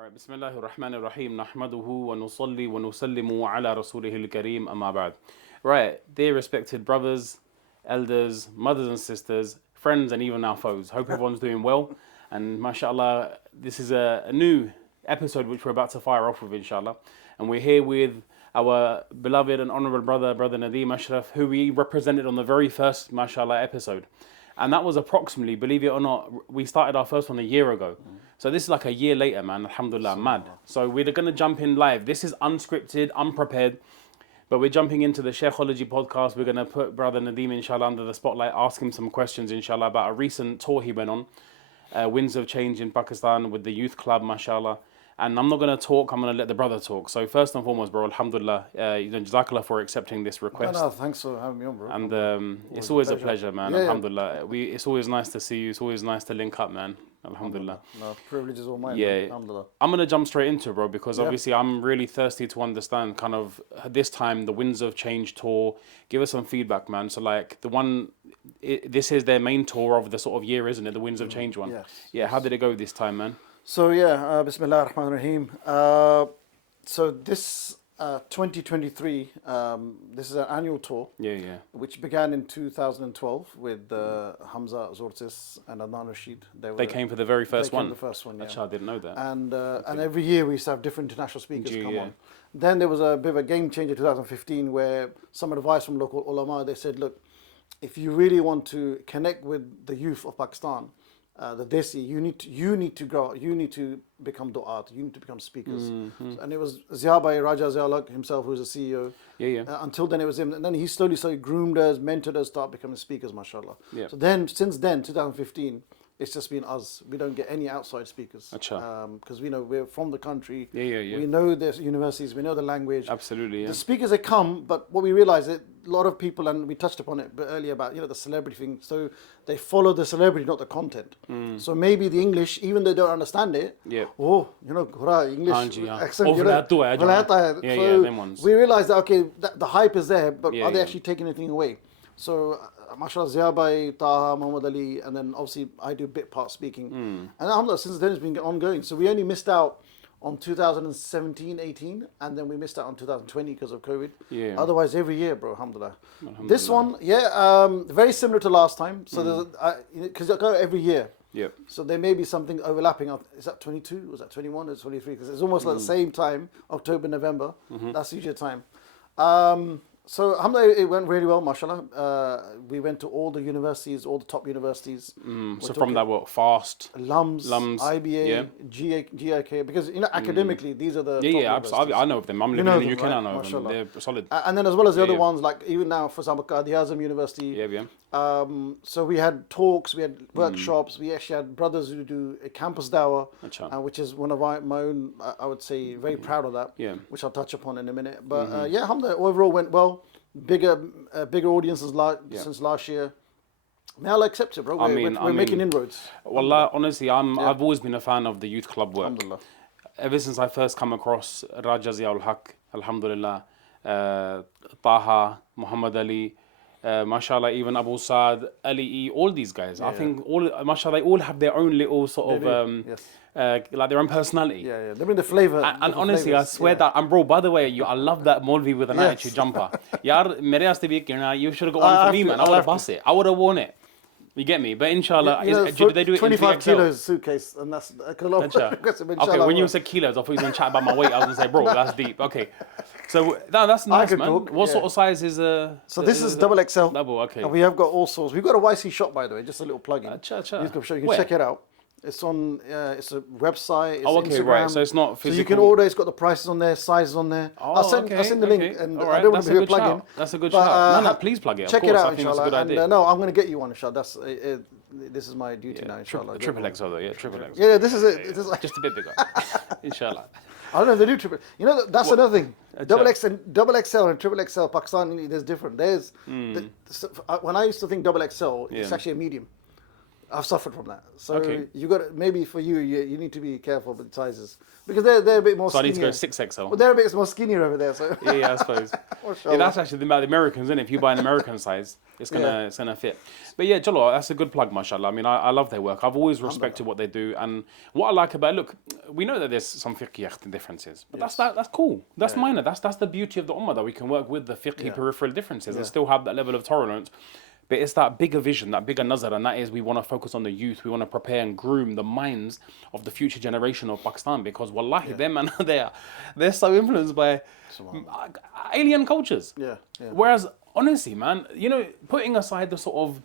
Alright, Bismillahir Rahmanir Rahim. Nahmaduhu wa nusalli wa nusallimu ala rasulihil kareem amma ba'd. Right, dear respected brothers, elders, mothers and sisters, friends and even our foes. Hope everyone's doing well. And mashallah, this is a new episode which we're about to fire off with, inshallah. And we're here with our beloved and honorable brother, Brother Nadeem Ashraf, who we represented on the very first, mashallah, episode. And that was approximately, believe it or not, we started our first one a year ago. So this is like a year later, man. Alhamdulillah, mad. So we're going to jump in live. This is unscripted, unprepared. But we're jumping into the Shaykhology Podcast. We're going to put Brother Nadeem, inshallah, under the spotlight, ask him some questions, inshallah, about a recent tour he went on. Winds of Change in Pakistan with the youth club, mashallah. And I'm not going to talk, I'm going to let the brother talk. So first and foremost, bro, alhamdulillah, jazakallah for accepting this request. No, thanks for having me on, bro. And it's always a pleasure, man, alhamdulillah. It's always nice to see you, it's always nice to link up, man, alhamdulillah. No, privilege is all mine, yeah, alhamdulillah. I'm going to jump straight into it, bro, because obviously I'm really thirsty to understand kind of this time, the Winds of Change tour. Give us some feedback, man. So like the one, this is their main tour of the sort of year, isn't it? The Winds of Change one. Yes. Yeah, how did it go this time, man? So Bismillah ar-Rahman ar-Rahim. So this 2023, this is an annual tour. Yeah. Which began in 2012 with Hamza Zortis and Adnan Rashid. They came for the very first one. The first one, yeah. Actually, I didn't know that. And every year we used to have different international speakers come on. Then there was a bit of a game changer in 2015 where some advice from local ulama, they said, look, if you really want to connect with the youth of Pakistan, the Desi, you need to grow, you need to become du'at, you need to become speakers. And it was Ziabai Raja Zialak himself who was the CEO. Until then it was him. And then he slowly groomed us, mentored us, start becoming speakers, mashallah. So then, since then, 2015, it's just been us. We don't get any outside speakers. Because we know we're from the country. We know the universities, we know the language. Absolutely, The speakers, they come, but what we realize is a lot of people, and we touched upon it earlier about, the celebrity thing. So they follow the celebrity, not the content. So maybe the English, even though they don't understand it, English accent. Them ones. We realize that, okay, the hype is there, but are they actually taking anything away? So, mashallah, Ziabai, Taha, Muhammad Ali, and then obviously I do bit part speaking. And alhamdulillah, since then it's been ongoing. So we only missed out on 2017, 18, and then we missed out on 2020 because of COVID. Otherwise, every year, bro, alhamdulillah. This one, very similar to last time. So because I go every year. So there may be something overlapping. Is that 22? Was that 21 or 23? Because it's almost like the same time, October, November. That's usually the time. So alhamdulillah, it went really well, mashallah. We went to all the universities, all the top universities. So from that, FAST, LUMS, IBA, GIK, because academically these are the top absolutely. I know of them. I'm living in the UK, I know of them. They're solid. And then as well as the other ones, like even now, for example, Qadi Azam University. So we had talks, we had workshops. We actually had brothers who do a campus dawah, which is one of my own. I would say very proud of that. Which I'll touch upon in a minute. But alhamdulillah, overall went well. Bigger audiences since last year. May Allah accept it, bro. We're making inroads. Wallah, honestly, I've always been a fan of the youth club work. Ever since I first come across Raja Ziaul Haq, alhamdulillah, Taha, Muhammad Ali, mashallah, even Abu Saad, Ali, all these guys. I think mashallah, they all have their own little sort of like their own personality. They bring the flavor. And honestly, I swear that, and bro, by the way, I love that Molvi with an attitude jumper. Yaar, mere aste bhi you should have got one for me, man. I would have bust it. I would have worn it. You get me? But inshallah, do they do it 25 in 3XL? kilos suitcase, and that's a lot of Okay, when you said kilos, I thought you were going to chat about my weight. I was going to say, bro, that's deep. Okay. So that's nice, man. What sort of size is So this is double XL. Double, okay. And we have got all sorts. We've got a YC shop, by the way, just a little plug-in. You can check it out. It's on, it's a website, it's Instagram. Right. So it's not physical. So you can order, it's got the prices on there, sizes on there. I'll send the link, and I don't want to be a plug-in. That's a good shout. No, please plug it. Check it out, inshallah. I think that's a good idea. No, I'm going to get you one, inshallah. This is my duty now, inshallah. Triple XL though, triple XL. Yeah, this is it. This is just a bit bigger, inshallah. I don't know if they do triple. That's another thing. Double XL and triple XL, Pakistan, there's different. When I used to think double XL, it's actually a medium. I've suffered from that. So Okay. you got maybe for you need to be careful with sizes because they're a bit more. So I skinnier. need to go 6XL. Well, they're a bit more skinnier over there. So Yeah, I suppose. Yeah, that's actually the Americans, isn't it? If you buy an American size, it's gonna fit. But yeah, Jalo, that's a good plug, mashallah. I mean, I love their work. I've always respected what they do, and what I like about it, look, we know that there's some fiqh differences, but that's cool. That's minor. That's the beauty of the ummah, that we can work with the fiqh peripheral differences and still have that level of tolerance. But it's that bigger vision, that bigger nazar, and that is we want to focus on the youth. We want to prepare and groom the minds of the future generation of Pakistan, because wallahi, them man, they're so influenced by alien cultures. Yeah. Whereas, honestly, man, putting aside the sort of,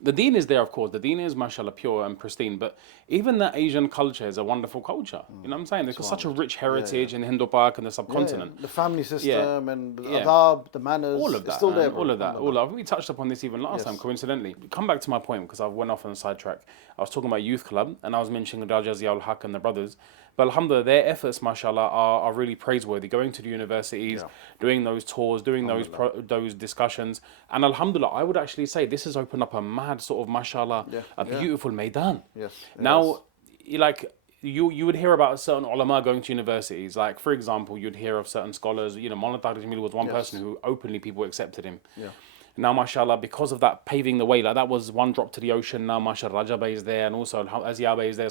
the deen is there, of course. The deen is, mashallah, pure and pristine. But even the Asian culture is a wonderful culture. You know what I'm saying? There's such a rich heritage in Hindu Park and the subcontinent. The family system and the adab, the manners. All of that. It's still there, bro. All of that. We touched upon this even last time, coincidentally. Come back to my point, because I went off on a sidetrack. I was talking about youth club, and I was mentioning Raja Ziaul Haq and the brothers. But alhamdulillah, their efforts, mashallah, are really praiseworthy. Going to the universities, doing those tours, doing those discussions. And alhamdulillah, I would actually say this has opened up a mad sort of, mashallah, a beautiful maidan. Yes. Now, you would hear about certain ulama going to universities. Like, for example, you'd hear of certain scholars. Mullah Tariq Jamil was one person who openly people accepted him. Yeah. Now, mashallah, because of that paving the way, like that was one drop to the ocean. Now, mashallah, Rajab is there, and also Aziaba is there,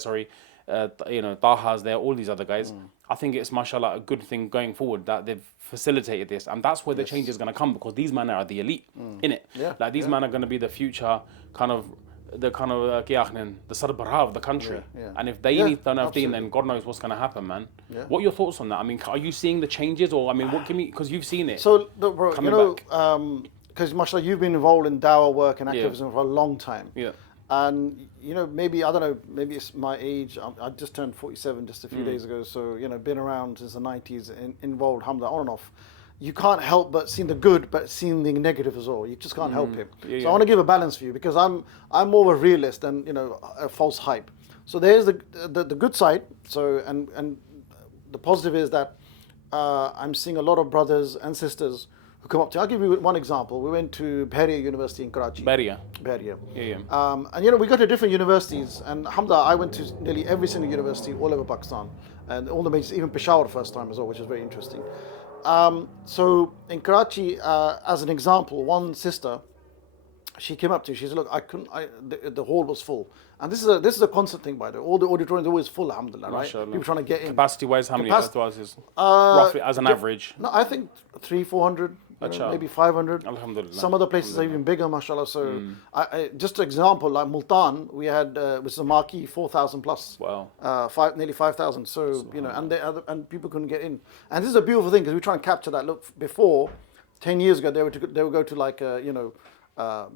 Dawah's there, all these other guys. I think it's, mashallah, a good thing going forward that they've facilitated this, and that's where the change is going to come, because these men are the elite, innit? Like, these men are going to be the future the sarbarah of the country. And if they don't have deen, then God knows what's going to happen, man. What are your thoughts on that? I mean, are you seeing the changes, or, I mean, what can we, because you've seen it. So, look, bro, because mashallah, you've been involved in dawah work and activism for a long time. And, maybe, I don't know, maybe it's my age. I just turned 47 just a few days ago. So, been around since the 90s, involved, alhamdulillah, on and off. You can't help but see the good, but seeing the negative as well. You just can't help it. So I want to give a balance for you, because I'm more of a realist than, a false hype. So there's the good side. So, and the positive is that I'm seeing a lot of brothers and sisters who come up to. I'll give you one example. We went to Bahria University in Karachi. Bahria. And we go to different universities, and alhamdulillah, I went to nearly every single university all over Pakistan, and all the majors, even Peshawar first time as well, which is very interesting. So in Karachi, as an example, one sister, she came up to me. She said, "Look, the hall was full." And this is a constant thing, by the way. All the auditoriums are always full, alhamdulillah, right? People trying to get in. Capacity-wise, how many classes? Roughly, as an average? No, I think 300-400. Maybe 500. Alhamdulillah. Some other places are even bigger, mashallah. So, just an example, like Multan, we had, which is a marquee, 4,000 plus. Wow. Nearly 5,000. So, and people couldn't get in. And this is a beautiful thing, because we try and capture that. Look, before, 10 years ago, they would go to like, a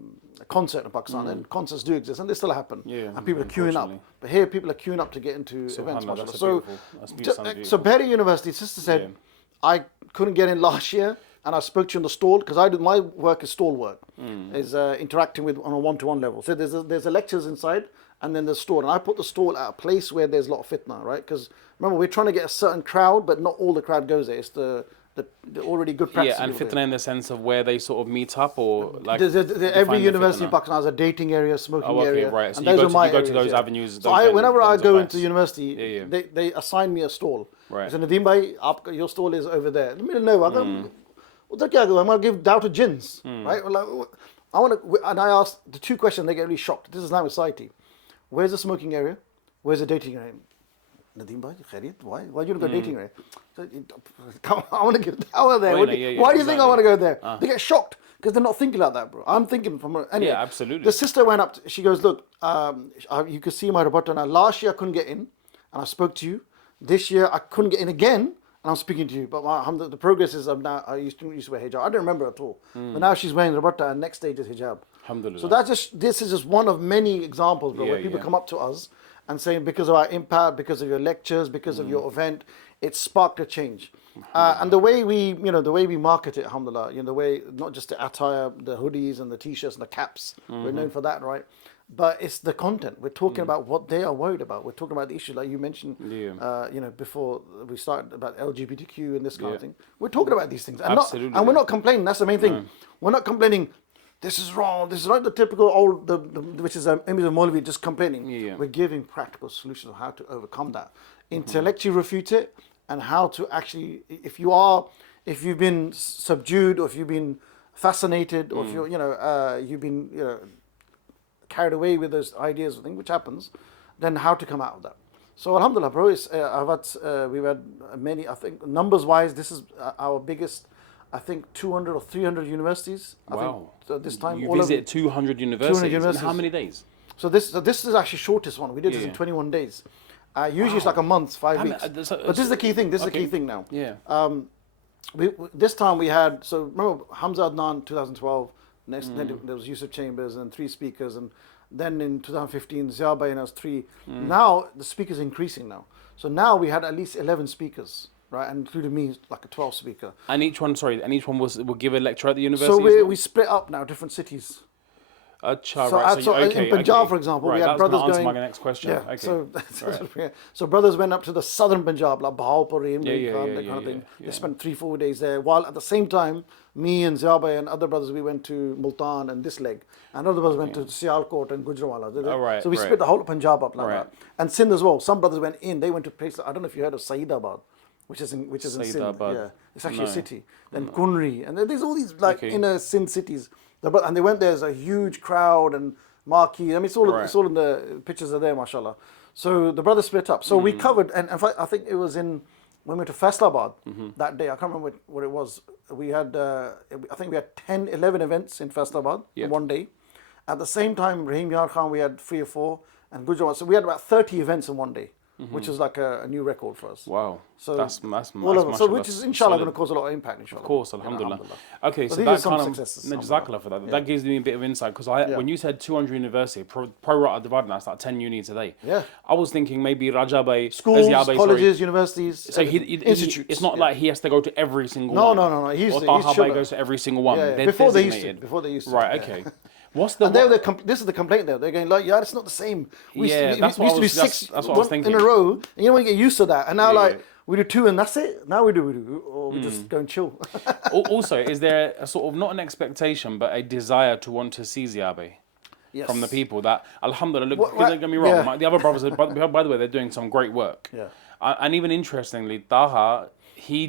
concert in Pakistan, and concerts do exist, and they still happen. And people are queuing up. But here, people are queuing up to get into events, mashallah. So Bahria University, sister said, I couldn't get in last year. And I spoke to you on the stall, because my work is stall work, is interacting with on a one-to-one level. So there's the lectures inside, and then there's stall. And I put the stall at a place where there's a lot of fitna, right? Because remember, we're trying to get a certain crowd, but not all the crowd goes there. It's the already good practice. Yeah, and fitna in the sense of where they sort of meet up, or like every university in Pakistan has a dating area, smoking area. Right. So and those are my go to those avenues. So whenever I go into university, they assign me a stall. Right. So Nadeem bhai, your stall is over there. In the middle of nowhere. I'm going to give dawah to jinns, right? And I asked the two questions, they get really shocked. This is Islamic society. Where's the smoking area? Where's the dating area? Nadeem bhai, khairiyat? Why do you want to go dating area? So, I want to give dawah there. Why do you think I want to go there? They get shocked, because they're not thinking like that, bro. I'm thinking anyway. Yeah, absolutely. The sister went up, she goes, look, you could see my rebuttal now. Last year I couldn't get in, and I spoke to you. This year I couldn't get in again, and I'm speaking to you, but the progress is now. I used to wear hijab. I don't remember at all. But now she's wearing rabatta, and next stage is hijab. Alhamdulillah. So this is just one of many examples, bro, where people come up to us and saying, because of our impact, because of your lectures, because of your event, it sparked a change. And the way we market it, alhamdulillah, the way, not just the attire, the hoodies and the t-shirts and the caps, we're known for that, right? But it's the content. We're talking about what they are worried about. We're talking about the issues like you mentioned, before we started, about LGBTQ and this kind of thing. We're talking about these things. And Absolutely. And we're not complaining. That's the main thing. We're not complaining, this is wrong. This is not the typical old, which is an image of Maulvi just complaining. Yeah. We're giving practical solutions on how to overcome that, intellectually refute it, and how to actually, if you've been subdued, or if you've been fascinated, or if you've been carried away with those ideas, which happens, then how to come out of that. So alhamdulillah, bro, we've had many, I think, numbers-wise, this is our biggest, I think, 200 or 300 universities. Wow. I think, so this time. You visit 200 universities. 200 universities. In how many days? So this is actually shortest one. We did this in 21 days. Usually it's like a month, 5 weeks. But this is the key thing. This is the key thing now. Yeah. This time we had, so remember Hamza Adnan 2012, then there was Yusuf Chambers and 3 speakers, and then in 2015 Zia Bayan has 3. Now the speakers are increasing now. So now we had at least 11 speakers, right, and including me, like a 12 speaker. And each one will give a lecture at the university. So we split up now, different cities. In Punjab, for example, we had brothers going. My next question. Yeah, Okay. so brothers went up to the southern Punjab, like Bahawalpur, that kind of thing. Yeah. They spent 3-4 days there. While at the same time, me and Ziabai and other brothers, we went to Multan and this leg, and other brothers went to Sialkot and Gujranwala. So we split the whole of Punjab up like that, and Sindh as well. Some brothers went in. They went to places. I don't know if you heard of Saeedabad, which is in Sindh. Yeah, it's actually a city. Then Kunri, and there's all these inner Sindh cities. And they went there as a huge crowd and marquee. I mean, it's all in the pictures are there, mashallah. So the brothers split up. So we covered, and in fact, I think it was when we went to Faisalabad that day. I can't remember what it was. We had, I think we had 10, 11 events in Faisalabad in one day. At the same time, Rahim Yar Khan, we had 3 or 4, and Gujranwala. So we had about 30 events in one day. Which is like a new record for us. Wow. So that's all of them. So which is inshallah going to cause a lot of impact, inshallah. Of course, alhamdulillah. Okay, so these that are some kind of successes, jazakallah for that. Yeah. That gives me a bit of insight because when you said 200 university, pro rata divided, that's like 10 unis a day. Yeah. I was thinking maybe Rajabai, schools, colleges, universities, so institutes. It's not like he has to go to every single one. No. He's goes to every single one. Yeah. Before they used to. Right. Okay. This is the complaint there. They're going like, it's not the same. We used to do 6 that's what I was thinking. in a row, and you don't want to get used to that. And now we do 2 and that's it. Now we just go and chill. Also, is there a sort of not an expectation but a desire to want to see Ziabe? Yes. From the people that, alhamdulillah, don't get me wrong, the other brothers, by the way, they're doing some great work. Yeah. And even interestingly, Dawah,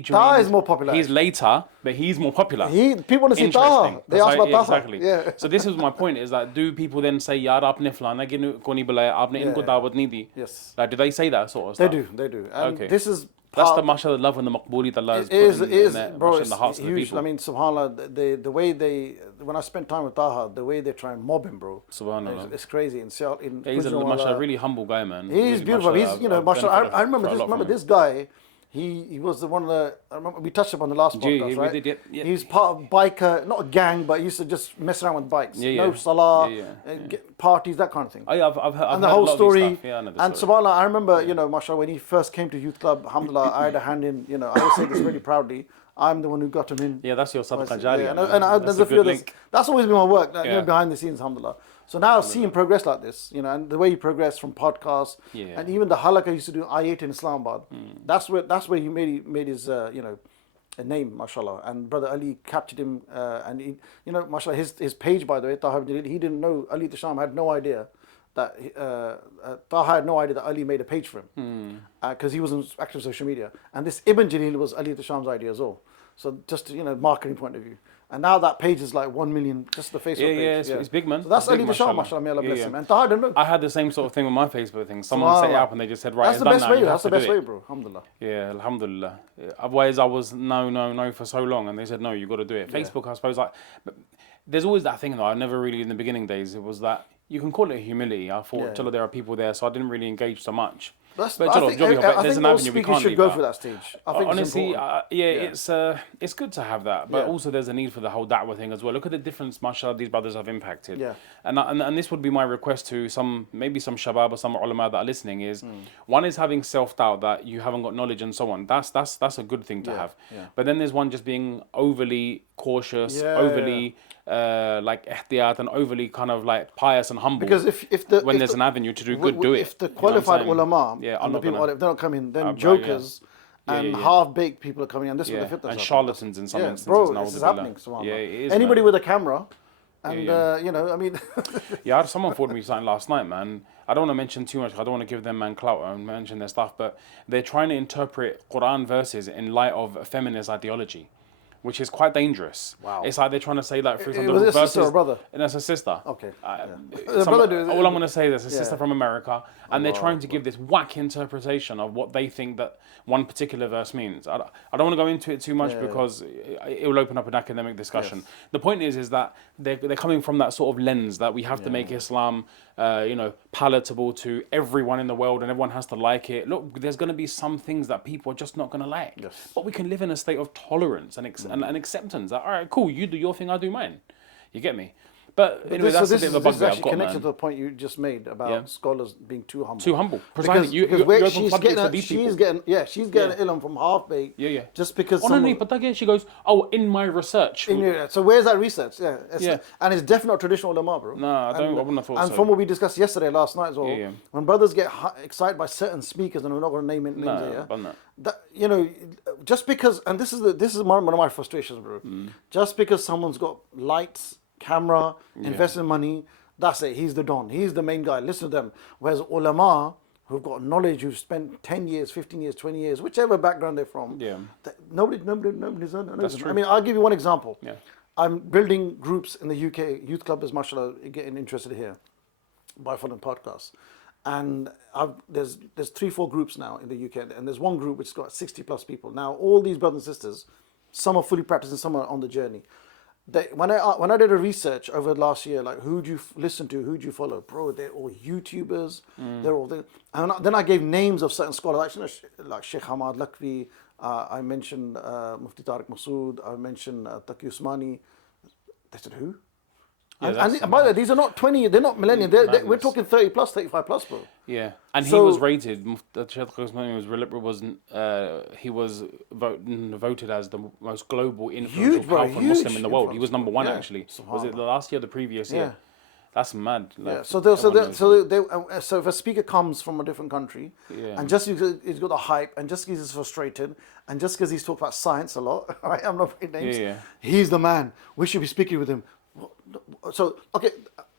Taha is more popular. He's later, but he's more popular. People want to see Taha. They ask about Taha. Exactly. Yeah. So this is my point: is that do people then say, "Yaar, aapne flana koni bulaya, aapne inko dawat nahi di"? Yes. Like, do they say that sort of stuff? They do. And okay. This is that's the mashallah love and the maqbooli that Allah is bro. in the hearts it's of the huge. people. I mean, subhanallah, the way when I spend time with Taha, the way they try and mob him, bro. Subhanallah. It's crazy. He's a mashallah really humble guy, man. He's beautiful. He's mashallah. I remember this guy. He was one of the. I remember we touched upon the last podcast, right? We did, yeah. He's part of biker, not a gang, but he used to just mess around with bikes. No salah, get parties, that kind of thing. Oh, yeah, I've heard and the whole story. Yeah, I know the and story. subhanallah, I remember, mashallah, when he first came to youth club, alhamdulillah, I had a hand in. I always say this really proudly. I'm the one who got him in. Yeah, that's your sadaqah jariyah. And there's a few others. That's always been my work, behind the scenes, alhamdulillah. So now see him progress like this, and the way he progressed from podcasts, and even the halakha he used to do I8 in Islamabad. That's where he made his a name, mashallah. And brother Ali captured him, and he, mashallah, his page, by the way, Taha, he didn't know. Ali Tasham had no idea that Taha had no idea that Ali made a page for him because he wasn't active on social media. And this Ibn Jalil was Ali Tasham's idea as well. So just marketing point of view. And now that page is like 1 million, just the Facebook page. Yeah, it's big, man. So that's Ali Tasham, mashallah, may Allah bless him. And Taha didn't know. I had the same sort of thing with my Facebook thing. Someone set it up and they just said, right, that's the best way. That's the best way, bro. Alhamdulillah. Yeah, alhamdulillah. Otherwise, I was no for so long, and they said, no, you got to do it. Facebook, I suppose, but there's always that thing, though. I never really, in the beginning days, it was that you can call it humility. I thought, there are people there, so I didn't really engage so much. I think most speakers should go for that stage. I think honestly, it's good to have that, but also there's a need for the whole da'wah thing as well. Look at the difference, mashallah, these brothers have impacted. Yeah. And this would be my request to maybe some shabab or some ulama that are listening is, one is having self-doubt that you haven't got knowledge and so on. That's a good thing to have. Yeah. But then there's one just being overly cautious, overly like ihtiyat and overly kind of like pious and humble. Because if there's an avenue to do good, do it. If the qualified ulama and the people, if they don't come in, then jokers and half-baked people are coming in. This is what the fitness and charlatans in some instances. Bro, this is happening. Yeah, it is. Anybody with a camera And, I mean... Yeah, I had someone forwarded me something last night, man. I don't want to mention too much. I don't want to give them man clout and mention their stuff, but they're trying to interpret Quran verses in light of feminist ideology, which is quite dangerous. Wow. It's like they're trying to say, like, for example, was it a verses, sister or a brother? And that's a sister. Okay. All I'm going to say is a sister from America, and they're trying to give this whack interpretation of what they think that one particular verse means. I don't want to go into it too much because it will open up an academic discussion. Yes. The point is that they're coming from that sort of lens that we have to make Islam, palatable to everyone in the world, and everyone has to like it. Look, there's going to be some things that people are just not going to like, but we can live in a state of tolerance and acceptance. Like, all right, cool, you do your thing, I'll do mine. You get me? But anyway, that's a bit of a bugbear I've got, connected to the point you just made about scholars being too humble. Too humble. Precisely. Because she's getting ilm from half-baked. Yeah. Just because she goes, in my research. So where's that research? And it's definitely not traditional ulama, bro. No, I wouldn't have thought so. And from what we discussed last night as well, when brothers get excited by certain speakers, and we're not going to name names here, just because, and this is one of my frustrations, bro. Just because someone's got lights, camera, investing money, that's it. He's the don. He's the main guy. Listen to them. Whereas ulama, who've got knowledge, who've spent 10 years, 15 years, 20 years, whichever background they're from, nobody's That's true. I mean, I'll give you one example. I'm building groups in the UK. Youth Club is, mashallah, getting interested here by following podcasts. And there's 3-4 groups now in the UK. And there's one group which has got 60 plus people. Now, all these brothers and sisters, some are fully practicing, some are on the journey. When I did a research over the last year, like who do you listen to, who do you follow, bro? They're all YouTubers. They're all there. And then I gave names of certain scholars, actually, like Sheikh Hamad Lakvi. I mentioned Mufti Tariq Masood. I mentioned Taqi Usmani. They said who? And by the way, these are not 20. They're not millennials. We're talking 30 plus, 35 plus, bro. Yeah, and he was rated. Sheikh Usmani he was voted as the most global, influential, powerful Muslim in the world. He was number one actually. Was it the last year, or the previous year? That's mad. Like, So if a speaker comes from a different country, and just because he's got the hype, and just because he's frustrated, and just because he's talked about science a lot, right? I'm not putting names. He's the man. We should be speaking with him. So, okay,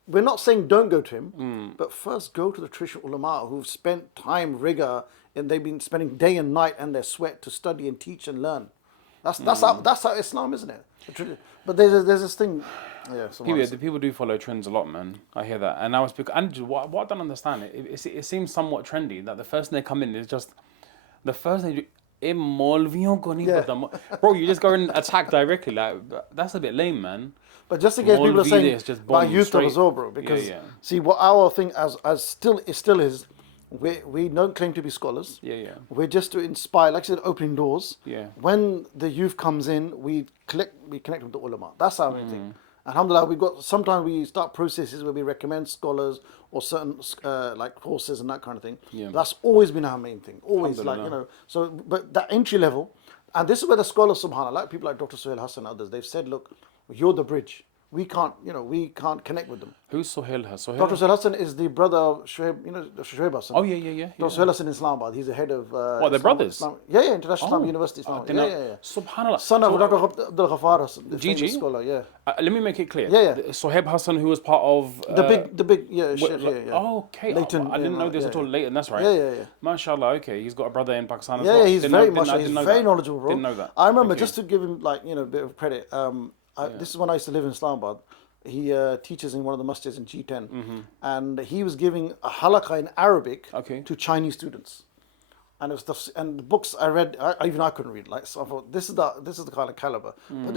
we're not saying don't go to him, but first go to the traditional ulama who've spent time, rigor, and they've been spending day and night and their sweat to study and teach and learn. That's how Islam, isn't it? But there's this thing. People do follow trends a lot, man. I hear that, and what I don't understand, it seems somewhat trendy that the first thing they come in is just the first thing. Bro, you just go and attack directly. Like, that's a bit lame, man. But just in case people are saying about youth club as well, bro, because see what our thing as still is, we don't claim to be scholars. We're just to inspire, like I said, opening doors. When the youth comes in, we connect with the ulama. That's our main thing. Alhamdulillah, sometimes we start processes where we recommend scholars or certain like courses and that kind of thing. That's always been our main thing. Always, like, so, but that entry level, and this is where the scholars, subhanAllah, like people like Dr. Suhail Hassan and others, they've said, look, you're the bridge. We can't connect with them. Who's Suhail Hassan? Dr. Suhail Hassan is the brother of Shoaib, Shoaib Hassan. Oh, yeah. Dr. Suhail Hassan in Islamabad. He's the head of... what, they're brothers? International Islamic University. Subhanallah. Son of Dr. Abdul Ghaffar Hassan, the famous scholar, let me make it clear. Suhaib Hassan, who was part of... the big, okay. Leighton, I didn't know this at all. Leighton, that's right. Yeah. MashaAllah, okay. He's got a brother in Pakistan as well. He's very knowledgeable, bro. Didn't know that. I remember, just to give him, like, a bit of credit, this is when I used to live in Islamabad. He teaches in one of the masjids in G10, and he was giving a halaqah in Arabic to Chinese students, and it was the books I read, I couldn't read. Like, so I thought, this is the kind of caliber. But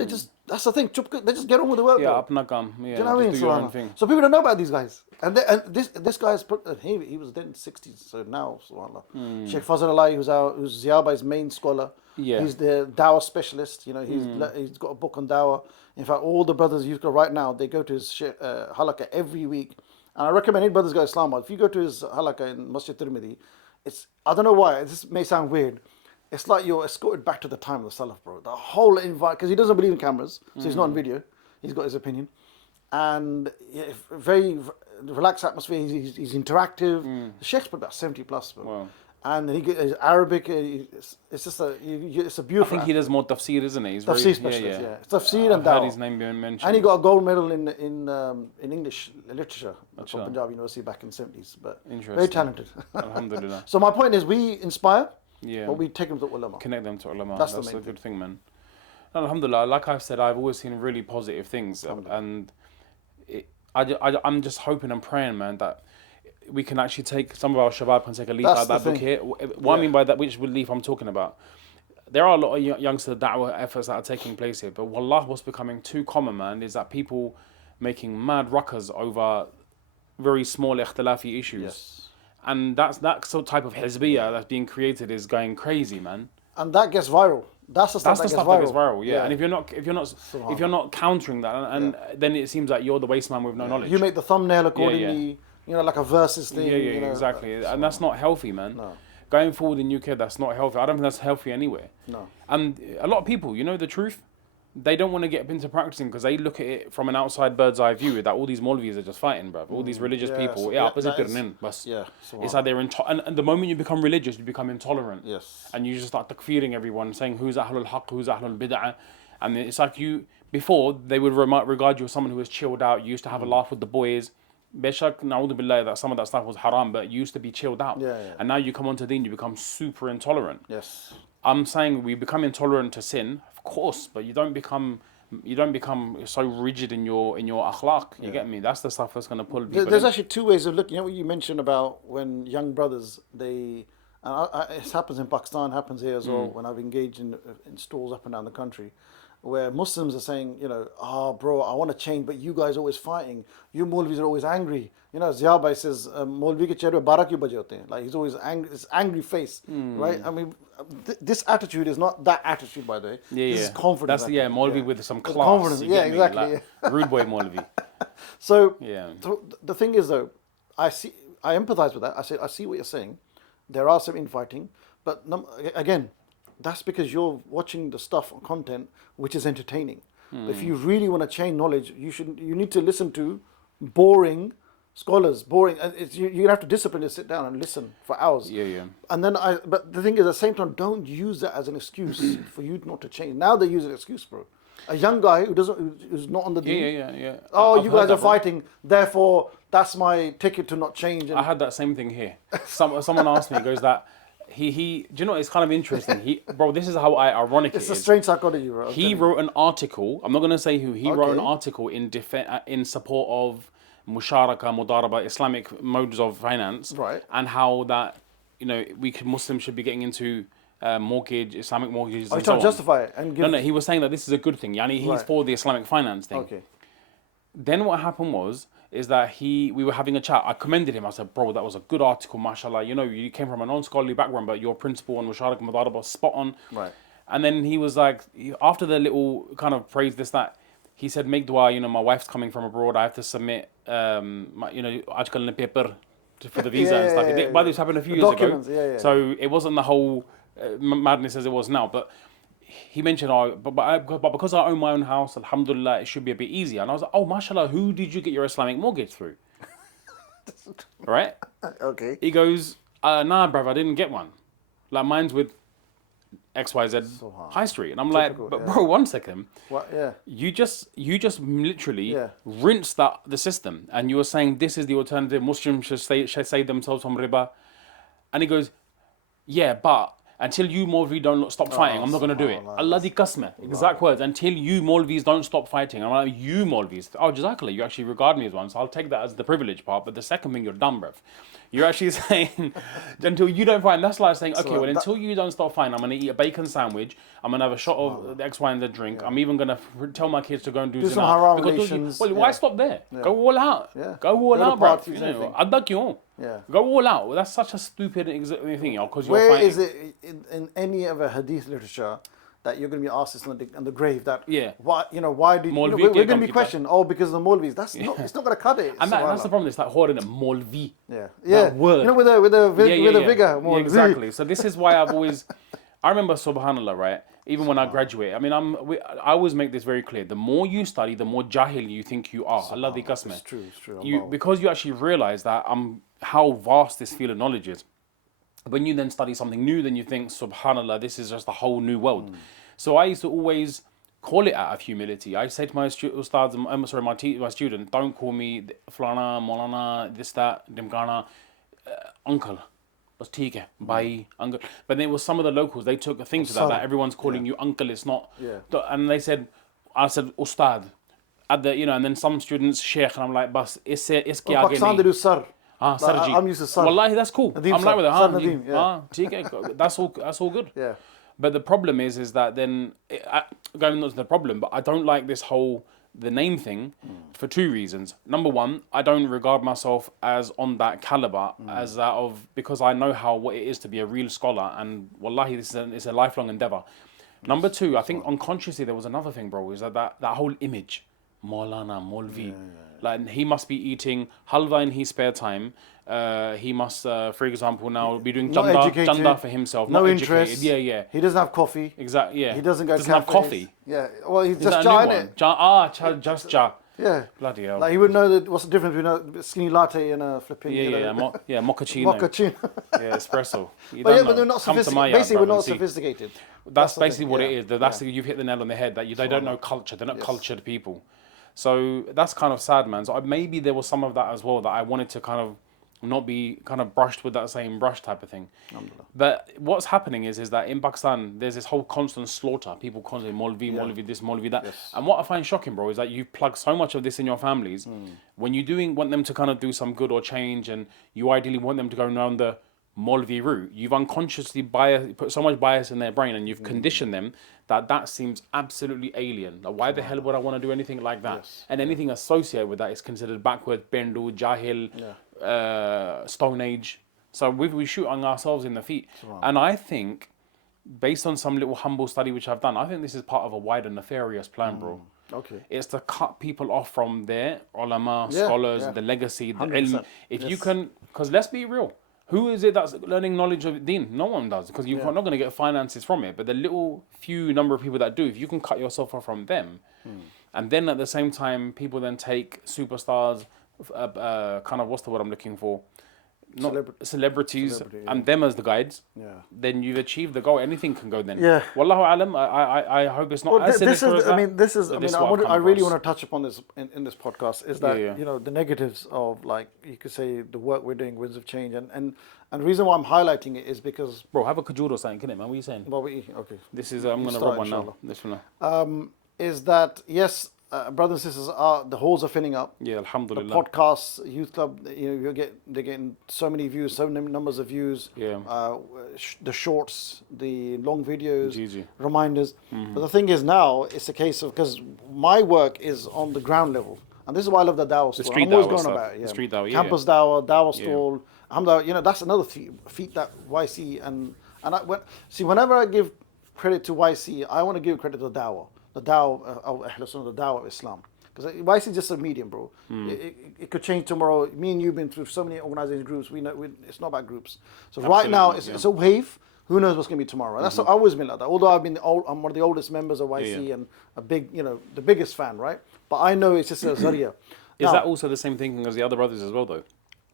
that's the thing. They just get on with the work. Do you know what I mean? Do your own thing. So people don't know about these guys, and this guy's he was then 60s, so now subhanallah. Sheikh Fazl Alai, who's Ziyaba's main scholar. He's the Dawah specialist. He's got a book on Dawah. In fact, all the brothers you've got right now, they go to his halaqah every week. And I recommend any brothers go to Islamabad. If you go to his halaqah in Masjid Tirmidhi, I don't know why, this may sound weird. It's like you're escorted back to the time of the Salaf, bro. The whole invite, because he doesn't believe in cameras, so he's not on video. He's got his opinion. And very relaxed atmosphere. He's interactive. The Sheikh's put about 70 plus, bro. Wow. and he gets Arabic. It's just it's a I beautiful. think he does more tafsir, isn't he? He's Tafsir specialist, yeah. Tafsir and I've heard Dawah. his name being mentioned. And he got a gold medal in English literature from Achha. Punjab University back in the 70s. But Interesting. very talented. Alhamdulillah. So my point is, we inspire, Yeah. but we take them to ulama. Connect them to ulama. That's That's the a main good thing, man. Alhamdulillah, like I've said, I've always seen really positive things, and I'm just hoping and praying, man, that we can actually take some of our shabab and take a leaf out of that book here. What I mean by that, which leaf I'm talking about, there are a lot of youngster da'wah efforts that are taking place here, but wallah, what's becoming too common, man, is that people making mad ruckas over very small ikhtilafi issues. Yes. And that sort of type of hizbiyah that's being created is going crazy, man. And that gets viral. That's the stuff that gets viral. Yeah. And if you're not countering that, and then it seems like you're the waste man with no knowledge. You make the thumbnail accordingly, you know, like a versus thing. Yeah, you know, exactly. And that's not healthy, man. No. Going forward in UK, that's not healthy. I don't think that's healthy anywhere. No. And a lot of people, you know the truth, they don't want to get into practicing because they look at it from an outside bird's eye view that all these Maulvis are just fighting, bruv. All these religious people. It's like they're and the moment you become religious, you become intolerant. Yes. And you just start takfeering everyone, saying who's Ahlul Haqq, who's Ahlul Bid'ah. And it's like before, they would regard you as someone who was chilled out, you used to have a laugh with the boys. Beshak, na'udhu billah, that some of that stuff was haram, but you used to be chilled out. And now you come onto deen, you become super intolerant. Yes. I'm saying we become intolerant to sin, of course, but you don't become so rigid in your akhlaq. You get me? That's the stuff that's going to pull people. There's actually two ways of looking at what you mentioned about when young brothers, it happens in Pakistan, happens here as well, when I've engaged in stalls up and down the country, where Muslims are saying, you know, bro, I want to change, but you guys are always fighting. You Maulvis are always angry. You know, Zia Bhai says, Maulvi ke chehre 12 kyun baje hote hain? Like, he's always angry, this angry face, right? I mean, this attitude is not that attitude, by the way. This is confidence. That's, Maulvi with some class. Confidence, exactly. Like, rude boy Maulvi. So, the thing is, though, I empathize with that. I see what you're saying. There are some infighting, but again, that's because you're watching the stuff, content, which is entertaining. If you really want to change knowledge, you need to listen to boring scholars, you have to discipline to sit down and listen for hours. And then but the thing is, at the same time, don't use that as an excuse for you not to change. Now they use an excuse, bro. A young guy who's not on the deen. Oh, you guys are fighting, therefore that's my ticket to not change. And I had that same thing here. Someone asked me, goes that. Do you know, it's kind of interesting. Bro, this is how ironic it's a strange psychology, bro. He wrote an article. I'm not going to say who. He wrote an article in support of musharaka, mudaraba, Islamic modes of finance, right? And how that, you know, Muslims should be getting into Islamic mortgages. Oh, he's trying to justify it and give. No. He was saying that this is a good thing. Yani, he's for the Islamic finance thing. Okay. Then what happened is that we were having a chat. I commended him. I said, bro, that was a good article, mashallah. You know, you came from a non-scholarly background, but your principle on musharaka mudaraba was spot on. Right. And then he was like, after the little kind of praise this, that, he said, make dua, you know, my wife's coming from abroad. I have to submit, ajkal paper for the visa and stuff. By this happened a few years ago. So it wasn't the whole madness as it was now. But he mentioned, but because I own my own house, alhamdulillah, it should be a bit easier. And I was like, oh, mashallah, who did you get your Islamic mortgage through? Right? Okay. He goes, nah, bruv, I didn't get one. Like, mine's with XYZ High Street. And I'm typical, like, but bro, 1 second. What? Yeah. You just literally rinsed the system. And you were saying this is the alternative. Muslims should save themselves from riba. And he goes, yeah, but until you Maulvi don't stop fighting, I'm not going to do it. Allah di qasma. Exact words. Until you Maulvis don't stop fighting. I'm like, you Maulvis. Oh, Jazakallah, you actually regard me as one. So I'll take that as the privilege part. But the second thing, you're dumb, bruv. You're actually saying, until you don't fight. And that's like saying, okay, until you don't stop fighting, I'm going to eat a bacon sandwich. I'm going to have a shot of the X, Y, and Z drink. I'm even going to tell my kids to go and do some haram relations. Why stop there? Go all out. Go all out, bruv. You know, go all out. Well, that's such a stupid thing, because you're Where fighting. is it in any of a hadith literature that you're going to be asked this on the grave that why do you, we're going to be questioned because of the Maulvis? That's not, it's not going to cut it. And that's the problem. It's like holding a Maulvi. That word. You know, with a vigor. Yeah, exactly. So this is why I've always. I remember, subhanallah, right? Even when I graduate, I mean, I always make this very clear. The more you study, the more jahil you think you are. Allah di qasma. It's true. Because you actually realize that how vast this field of knowledge is. when you then study something new, then you think, subhanallah, this is just a whole new world. So I used to always call it out of humility. I say to my ustads, my student, don't call me fulana, maulana, this, that, dimkana, uncle. That's ठीक है, bhai, uncle. But then it was some of the locals, they took a thing to that everyone's calling you uncle, it's not. And I said, Ustadh. At the, and then some students, Sheikh, and I'm like, bas, isse aage Pakistan they do sir. Sarji. I'm used to sir. Wallahi, that's cool. Nadeem I'm like with it. Sir Nadeem, yeah. ठीक है, that's all good. Yeah. But the problem is that then, going not to the problem, but I don't like this whole, the name thing for two reasons. Number one, I don't regard myself as on that caliber, as that of, because I know what it is to be a real scholar, and wallahi, it's a lifelong endeavor. Number two, I think unconsciously there was another thing, bro, is that whole image, Maulana, Maulvi, like he must be eating halwa in his spare time. He must, for example, now be doing janda for himself. No not interest. Educated. Yeah. He doesn't have coffee. Exactly. Yeah. He doesn't go. Doesn't have coffee. Yeah. Well, he's Is just that a new cha, one? innit? Just cha. Yeah. Bloody hell. Like he would know that what's the difference between a skinny latte and a flipping. Mochaccino. Mochaccino. Yeah, espresso. But they're not sophisticated. Basically, we're not sophisticated. That's basically what it is. You've hit the nail on the head. That they don't know culture. They're not cultured people. So that's kind of sad, man. So maybe there was some of that as well that I wanted to kind of not be kind of brushed with that same brush type of thing. But what's happening is that in Pakistan, there's this whole constant slaughter. People constantly, Maulvi this, Maulvi that. Yes. And what I find shocking, bro, is that you plug so much of this in your families. When you want them to kind of do some good or change, and you ideally want them to go down the Maulvi route, you've unconsciously put so much bias in their brain, and you've conditioned them that seems absolutely alien. Like, why the hell would I want to do anything like that? Yes. And anything associated with that is considered backward, Bendu, Jahil, Stone Age. So we're shooting ourselves in the feet. And I think, based on some little humble study which I've done, I think this is part of a wider nefarious plan, bro. Okay. It's to cut people off from their ulama, scholars, the legacy, the ilm. If you can, because let's be real, who is it that's learning knowledge of deen? No one does, because you're not going to get finances from it. But the little few number of people that do, if you can cut yourself off from them, and then at the same time, people then take superstars, kind of, what's the word I'm looking for? Celebrities and them as the guides, then you've achieved the goal. Anything can go then. Yeah. Wallahu alam, I hope it's not as sinister as that. I really want to touch upon this in this podcast, is that, the negatives of, like, you could say, the work we're doing, Winds of Change, and the reason why I'm highlighting it is because... Bro, have a kajur or something, man. What are you saying? Okay. This is, I'm going to rub one now. This one. Is that, yes... brothers and sisters, the halls are filling up. Yeah, alhamdulillah. The podcasts, youth club, they're getting so many views, so many numbers of views. Yeah. The shorts, the long videos, GG. Reminders. But the thing is now, it's a case of, because my work is on the ground level, and this is why I love the Dawah stall. I'm always going about it. The street Dawah, Campus Dawah stall. Alhamdulillah, that's another feat that YC and whenever I give credit to YC, I want to give credit to the Dawah. The Dawah of Ahl Sunnah, the Dawah of Islam. Because YC is just a medium, bro. It could change tomorrow. Me and you've been through so many organization groups. We know it's not about groups. So right now, it's a wave. Who knows what's going to be tomorrow? And that's I've always been like that. Although I'm one of the oldest members of YC and a big, the biggest fan, right? But I know it's just a Zaria. Is that also the same thinking as the other brothers as well, though?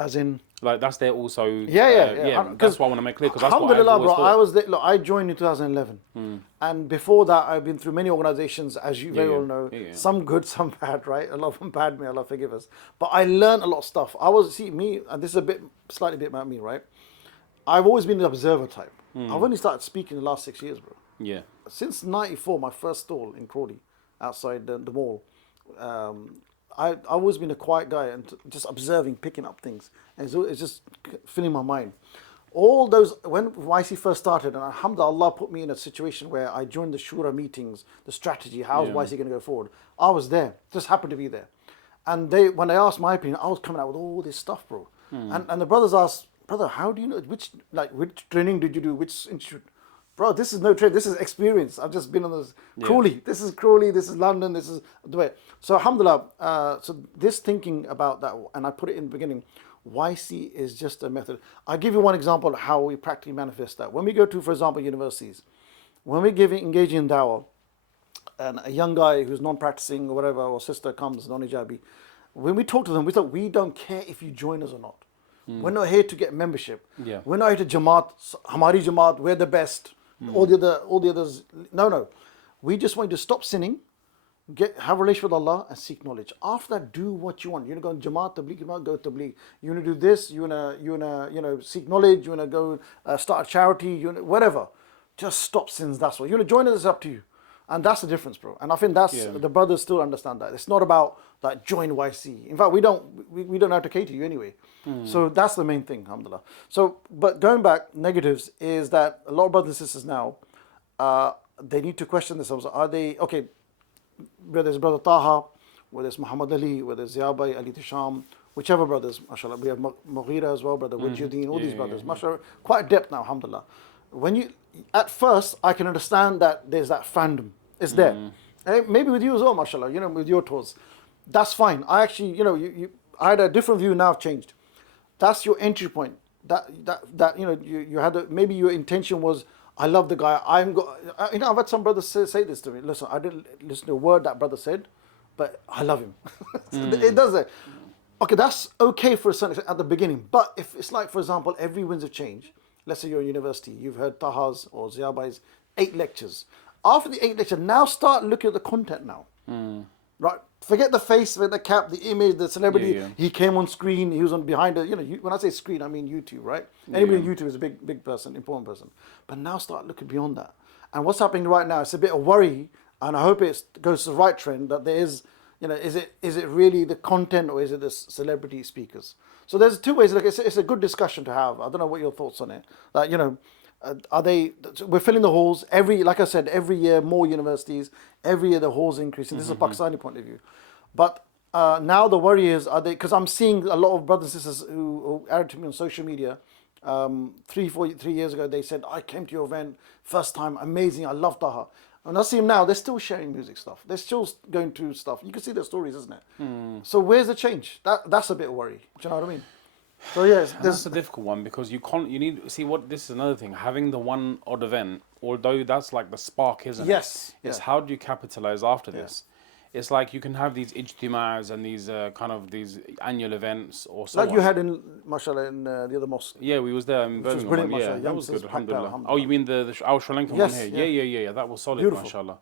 As in, like, that's there also. Yeah. That's what I want to make clear, because that's what alhamdulillah, bro. I was there, look, I joined in 2011, and before that, I've been through many organizations, as you very well know. Some good, some bad, right? A lot of them bad. May Allah forgive us. But I learned a lot of stuff. And this is slightly bit about me, right? I've always been the observer type. I've only started speaking in the last 6 years, bro. Yeah. Since '94, my first stall in Crawley, outside the mall. I've always been a quiet guy and just observing, picking up things. And it's just filling my mind. All those, when YC first started, and alhamdulillah, Allah put me in a situation where I joined the Shura meetings, the strategy, how's YC going to go forward? I was there, just happened to be there. And when they asked my opinion, I was coming out with all this stuff, bro. And the brothers asked, brother, how do you know, which training did you do, which institute? Bro, this is no trade. This is experience. I've just been on this Crawley. This is Crawley. This is London. This is Dubai. So alhamdulillah, so this thinking about that, and I put it in the beginning, YC is just a method. I'll give you one example of how we practically manifest that. When we go to, for example, universities, when we engaging in dawah, and a young guy who's non-practicing or whatever, or sister comes, non-hijabi, when we talk to them, we don't care if you join us or not. We're not here to get membership. Yeah. We're not here to Jamaat, Hamari Jamaat, we're the best. All the others, no. We just want you to stop sinning, have a relationship with Allah and seek knowledge. After that, do what you want. You want to go in Jamaat, Tabligh, go Tabligh. You want to do this, you want to seek knowledge, you want to go start a charity, whatever. Just stop sins, that's what. You want to join us, it's up to you. And that's the difference, bro. And I think that's the brothers still understand that. It's not about that join YC. In fact, we don't have to cater you anyway. So that's the main thing, alhamdulillah. So, but going back, negatives is that a lot of brothers and sisters now, they need to question themselves. Are they, okay, whether it's Brother Taha, whether it's Muhammad Ali, whether it's Ziyabai, Ali Tisham, whichever brothers, mashallah. We have Mughira as well, Brother Wajuddin, all these brothers, mashallah. Quite adept now, alhamdulillah. At first, I can understand that there's that fandom. It's there. Maybe with you as well, mashallah, with your tours. That's fine. I actually, I had a different view, now I've changed. That's your entry point. You had maybe your intention was, I love the guy. I've had some brothers say this to me. Listen, I didn't listen to a word that brother said, but I love him. It does that. Okay, that's okay for a certain extent at the beginning. But if it's like, for example, every winds of change, let's say you're in university, you've heard Taha's or Ziyabai's 8 lectures. After the 8 lectures, now start looking at the content now. Right? Forget the face, the cap, the image, the celebrity. He came on screen, he was on behind it. When I say screen, I mean YouTube, right? Anybody on YouTube is a big person, important person. But now start looking beyond that. And what's happening right now, it's a bit of worry, and I hope it goes to the right trend, that there is, is it really the content or is it the celebrity speakers? So there's 2 ways. Look, it's a good discussion to have. I don't know what your thoughts on it. We're filling the halls like I said, every year more universities, every year the halls are increasing. This is a Pakistani point of view. But now the worry is, because I'm seeing a lot of brothers and sisters who added to me on social media, 3 years ago, they said, I came to your event, first time, amazing, I love Taha. And I see them now, they're still sharing music stuff. They're still going through stuff. You can see their stories, isn't it? So where's the change? That's a bit of worry. Do you know what I mean? So that's a difficult one, because you need this is another thing. Having the one odd event, although that's like the spark, isn't it? Yes. It's how do you capitalize after this? It's like you can have these ijtimas and these these annual events or so. Like you had in, mashallah, in the other mosque. Yeah, we was there in Birmingham. Brilliant, that was good, alhamdulillah. Oh, you mean the Sri Lankan one here? Yeah. That was solid, beautiful. Mashallah.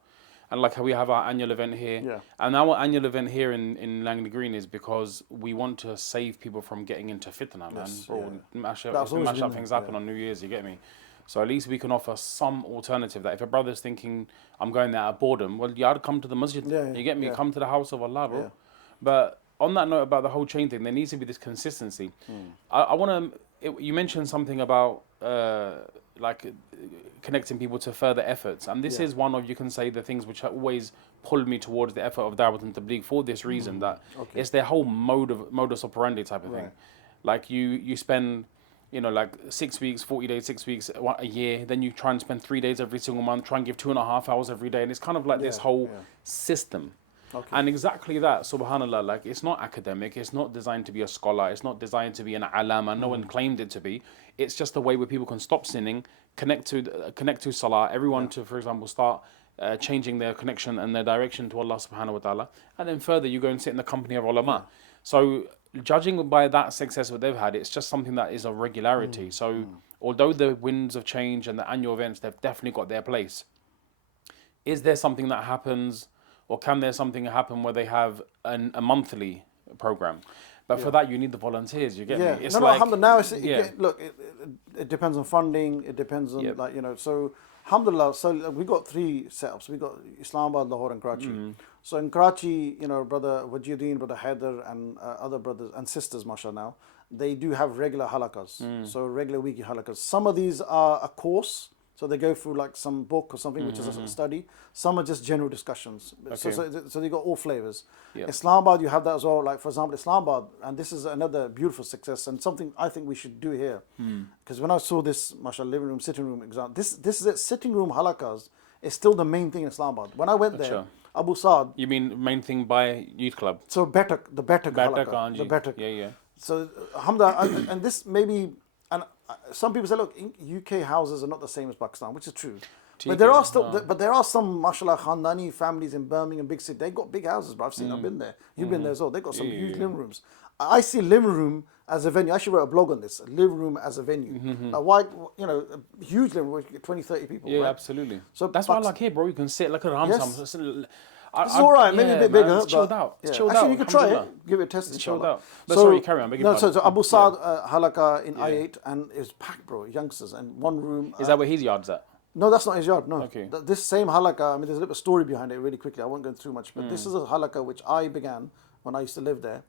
And like how we have our annual event here. And our annual event here in Langley Green is because we want to save people from getting into fitna, man. Bro, mash up things happen on New Year's, you get me? So at least we can offer some alternative, that if a brother's thinking, I'm going there out of boredom, well, you ought to come to the masjid. You get me? Come to the house of Allah, bro. But on that note about the whole chain thing, there needs to be this consistency. I want to, you mentioned something about connecting people to further efforts. And this is one of, you can say, the things which always pull me towards the effort of Dawah and Tabligh for this reason, that it's their whole modus operandi type of thing. Like you spend, 6 weeks, 40 days, 6 weeks, a year, then you try and spend 3 days every single month, try and give 2.5 hours every day. And it's kind of like this whole system. And exactly that, subhanallah, like it's not academic, it's not designed to be a scholar, it's not designed to be an alama, no one claimed it to be. It's just a way where people can stop sinning, connect to salah, everyone to, for example, start changing their connection and their direction to Allah subhanahu wa ta'ala. And then further, you go and sit in the company of ulama. So judging by that success that they've had, it's just something that is a regularity. So although the winds of change and the annual events, they've definitely got their place. Is there something that happens, or can there something happen where they have a monthly program? But for that, you need the volunteers. You get me? It's now look, it depends on funding. It depends on So, alhamdulillah. So we got 3 setups. We got Islamabad, Lahore, and Karachi. So in Karachi, Brother Wajuddin, Brother Haider, and other brothers and sisters, mashallah, now they do have regular halakas. So regular weekly halakas. Some of these are a course. So they go through like some book or something, which is a study. Some are just general discussions. So they got all flavors. Islamabad, you have that as well. Like, for example, Islamabad, and this is another beautiful success and something I think we should do here. Because when I saw this, mashallah, living room, sitting room example, this is it, sitting room halakas is still the main thing in Islamabad. When I went there, Abu Saad. You mean main thing by youth club? So the better halaka. The better. Yeah. So, alhamdulillah, and this maybe, and some people say, look, UK houses are not the same as Pakistan, which is true. But there are some, mashallah, Khandani families in Birmingham, big city. They got big houses, bro. I've been there. You've been there as well. They got some huge living rooms. I see living room as a venue. I actually wrote a blog on this. Living room as a venue. Why, a huge living room, 20, 30 people. Yeah, right? absolutely. So that's why I like here, bro. You can sit like a Yes. It's all right, maybe a bit bigger. It's chilled out. It's chilled Actually, out. you could try it. Alhamdulillah. Give it a test. It's chilled inshallah. out. But sorry, carry on. Beg your No, so pardon. Abu Saad Halaka in I8, and it was packed, bro. Youngsters, and one room. Is that where his yard's at? No, that's not his yard. No. Okay. This same halakha, I mean, there's a little story behind it really quickly. I won't go into too much, but this is a halakha which I began when I used to live there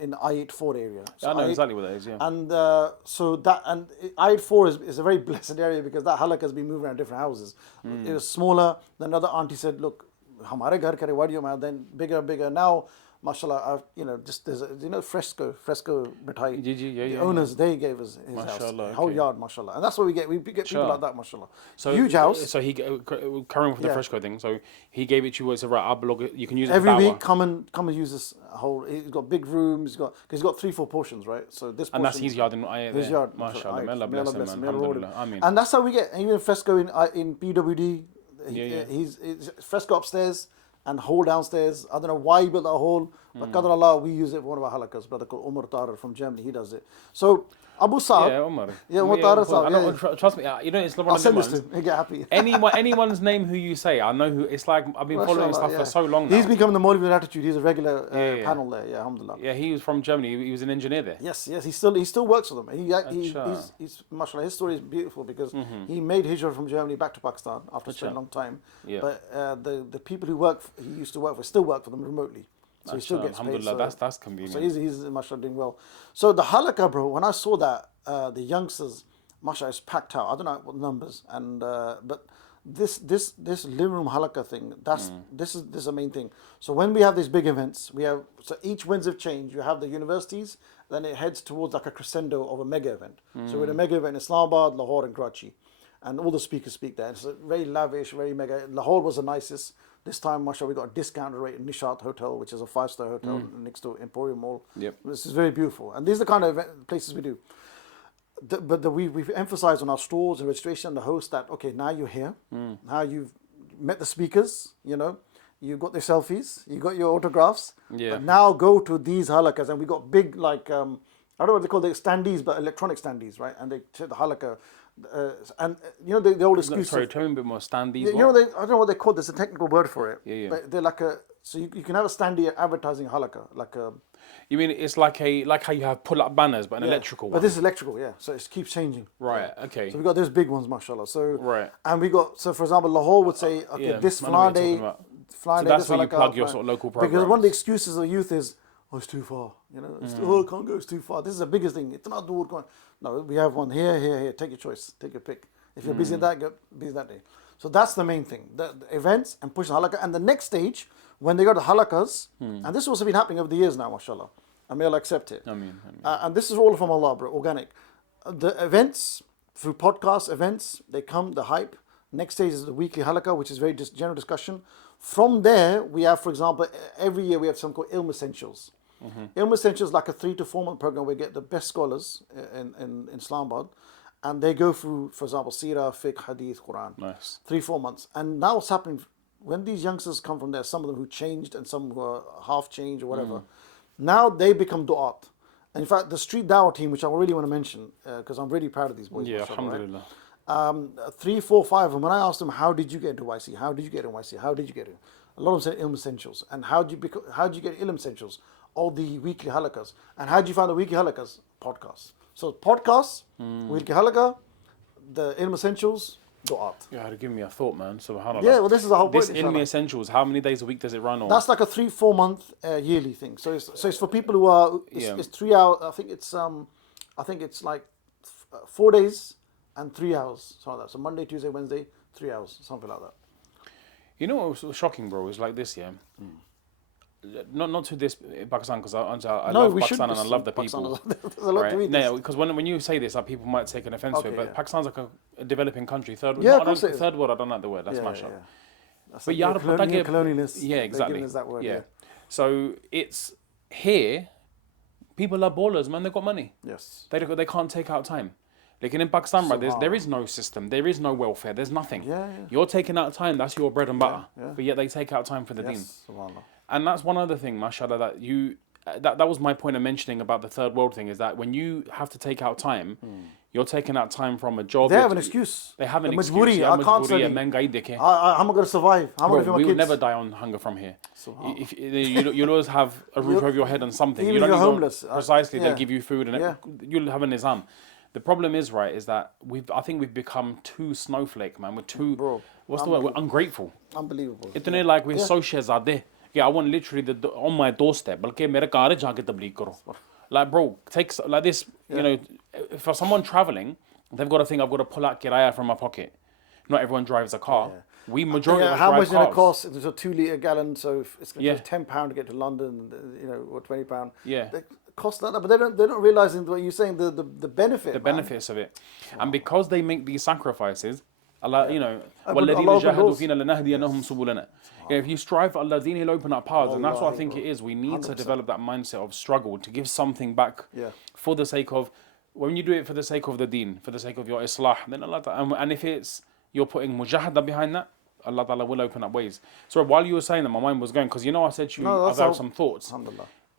in the I-84 area. So I know exactly what that is, yeah. And I-84 is a very blessed area because that halakha has been moving around different houses. It was smaller. Then another auntie said, look, hamare ghar kare, why do you mind? Then bigger. Now, mashallah, just there's fresco mithai. The owners, they gave us his house, whole yard, mashallah, and that's what we get. We get people like that, mashallah. So huge house. So he carrying with the fresco thing. So he gave it to you. It's right. I'll blog it. You can use it every for week. Come and use this whole. He's got big rooms. Because he's got 3-4 portions, right? So this and that's his yard in his yard. Mashallah, may Allah bless him, man. Alhamdulillah. Amin. And that's how we get even fresco in PWD. He's fresco upstairs. And hole downstairs. I don't know why he built that hole, but Qadr Allah, we use it for one of our halakas, brother called Umar Tarar from Germany, he does it. So, Abu Saad. Yeah, Umar. Yeah, Umar Tarar Saad. Trust me, it's not one I'll of send them this ones. to him, he'll get happy. Anyone's name who you say, I know who, it's like, I've been following stuff for so long now. He's become the Maulvi Attitude, he's a regular panel there, alhamdulillah. Yeah, he was from Germany, he was an engineer there. Yes, he still works for them. He's mashallah, his story is beautiful because he made hijrah from Germany back to Pakistan after such a long time. Yeah. But the people he used to work for still work for them remotely. So he still gets paid. So, that's convenient. So he's mashallah doing well. So the halakha, bro, when I saw that, the youngsters, mashallah, is packed out. I don't know what numbers, and but this living room halakha thing, this is the main thing. So when we have these big events, so each winds of change. You have the universities, then it heads towards like a crescendo of a mega event. So we're in a mega event in Islamabad, Lahore, and Karachi, and all the speakers speak there. It's very lavish, very mega. Lahore was the nicest. This time, mashallah, we got a discounted rate in Nishat Hotel, which is a 5-star hotel next to Emporium Mall. Yep. This is very beautiful. And these are the kind of places we do. We've emphasized on our stores and registration and the host that, okay, now you're here. Now you've met the speakers, you've got their selfies, you got your autographs. Yeah. But now go to these halakas. And we got big, like, I don't know what they call the standees, but electronic standees, right? And they take the halakha. And the old excuse. Sorry, tell me a bit more. Standees. I don't know what they call. There's a technical word for it. Yeah. But they're like so you can have a standee advertising halakha, like a. You mean it's like how you have pull-up banners, but an electrical one. But this is electrical, yeah. So it keeps changing. Right. Okay. So we got those big ones, mashallah. So right. And we got for example, Lahore would say, okay, this flying day. So that's where you plug your sort of local programs. Because one of the excuses of the youth is, it's too far. I can't go. It's too far. This is the biggest thing. It's not the No, we have one here. Take your choice. Take your pick. If you're busy that, go busy that day. So that's the main thing. The events and push the halakha. And the next stage, when they got the halakas, and this has also been happening over the years now, mashallah. And may Allah accept it. Ameen. And this is all from Allah, bro, organic. The events, through podcast events, they come, the hype. Next stage is the weekly halakha, which is very general discussion. From there, we have, for example, every year we have something called Ilm Essentials. Ilm Essentials like a 3 to 4 month program where we get the best scholars in Islamabad. And they go through, for example, Seerah, Fiqh, Hadith, Quran. Nice. 3-4 months. And now what's happening, when these youngsters come from there, some of them who changed and some who are half changed or whatever, now they become du'at. And in fact, the street dawah team, which I really want to mention, because I'm really proud of these boys. Yeah, alhamdulillah. Right? 3, 4, 5 of them, when I asked them, how did you get into YC? How did you get into YC? How did you get in? A lot of them said Ilm Essentials. And how did you get Ilm Essentials? All the weekly halakas. And how did you find the weekly halakas? Podcasts. So podcasts, weekly halakha, the Ilm Essentials, du'at. You had to give me a thought, man. Subhanallah. Yeah, well, this is the whole point. This Ilm Essentials, how many days a week does it run on? That's like a 3-4 month yearly thing. So it's for people who are, it's 3 hours, I think it's like 4 days and 3 hours, something like that. So Monday, Tuesday, Wednesday, 3 hours, something like that. You know what was shocking, bro? It's like this, yeah. Not to this Pakistan, because I love Pakistan and I love the people. There's a lot to read. No, because when you say this, like, people might take an offence to it, but Pakistan's like a developing country, third world. Third world, I don't like the word. That's mashallah. But yeah, colonialists. Yeah, exactly. Us that word, yeah. So it's here. People are ballers, man. They've got money. Yes. They can't take out time. Like in Pakistan, right, there is no system, there is no welfare, there's nothing. You're taking out time, that's your bread and butter. But yet they take out time for the deen. And that's one other thing, mashallah, that that was my point of mentioning about the third world thing, is that when you have to take out time, you're taking out time from a job. They have an excuse. They have an The excuse. majburi, I can't study. I'm not going to survive. I'm going to feed my we kids. will never die on hunger from here. If you'll always have a roof over your head and something. Even You if don't you're need homeless. Precisely, they'll give you food and Yeah. you'll have a nizam. The problem is, right, is that I think we've become too snowflake, man. We're too, what's the word? We're ungrateful. Unbelievable. Itne like we're so shehzade. Yeah, I want literally on my doorstep. Balki mere car hai, jaake tabligh karo. Like, bro, takes like this, you know, for someone traveling, they've got to think, I've got to pull out kiraya from my pocket. Not everyone drives a car. We majority of us how drive much cars. it cost? There's a 2 litre gallon, so it's going to cost £10 to get to London, you know, or £20. Yeah. They cost that, but they're not realizing what you're saying, the benefit. The benefits of it. And because they make these sacrifices, Allah, you know, Allah if you strive for Allah, He'll open up paths. And that's what I think it is. We need to develop that mindset of struggle, to give something back for the sake of, when you do it for the sake of the deen, for the sake of your islah, then Allah, and if it's, you're putting mujahada behind that, Allah Ta'ala will open up ways. So while you were saying that, my mind was going, because you know I said to you, I've had some thoughts.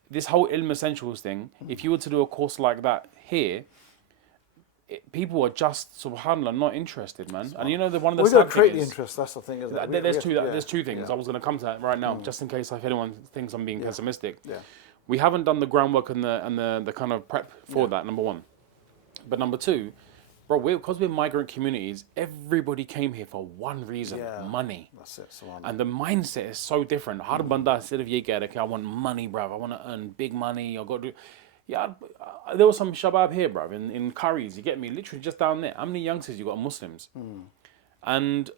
This whole ilm essentials thing, if you were to do a course like that here, people are just, subhanallah, not interested, man. And you know, one of the we sad don't create the things, interest. That's the thing, isn't it? There's two things. I was going to come to that right now, just in case if anyone thinks I'm being pessimistic. We haven't done the groundwork and the kind of prep for that. Number one, but number two, bro, because we're migrant communities, everybody came here for one reason: money. That's it. And the mindset is so different. Har banda instead of ye keh rahe, I want money, bruv. I want to earn big money. I got to. Yeah, there was some shabab here, bruv, in Curries. You get me? Literally just down there. How many youngsters you got? Muslims. And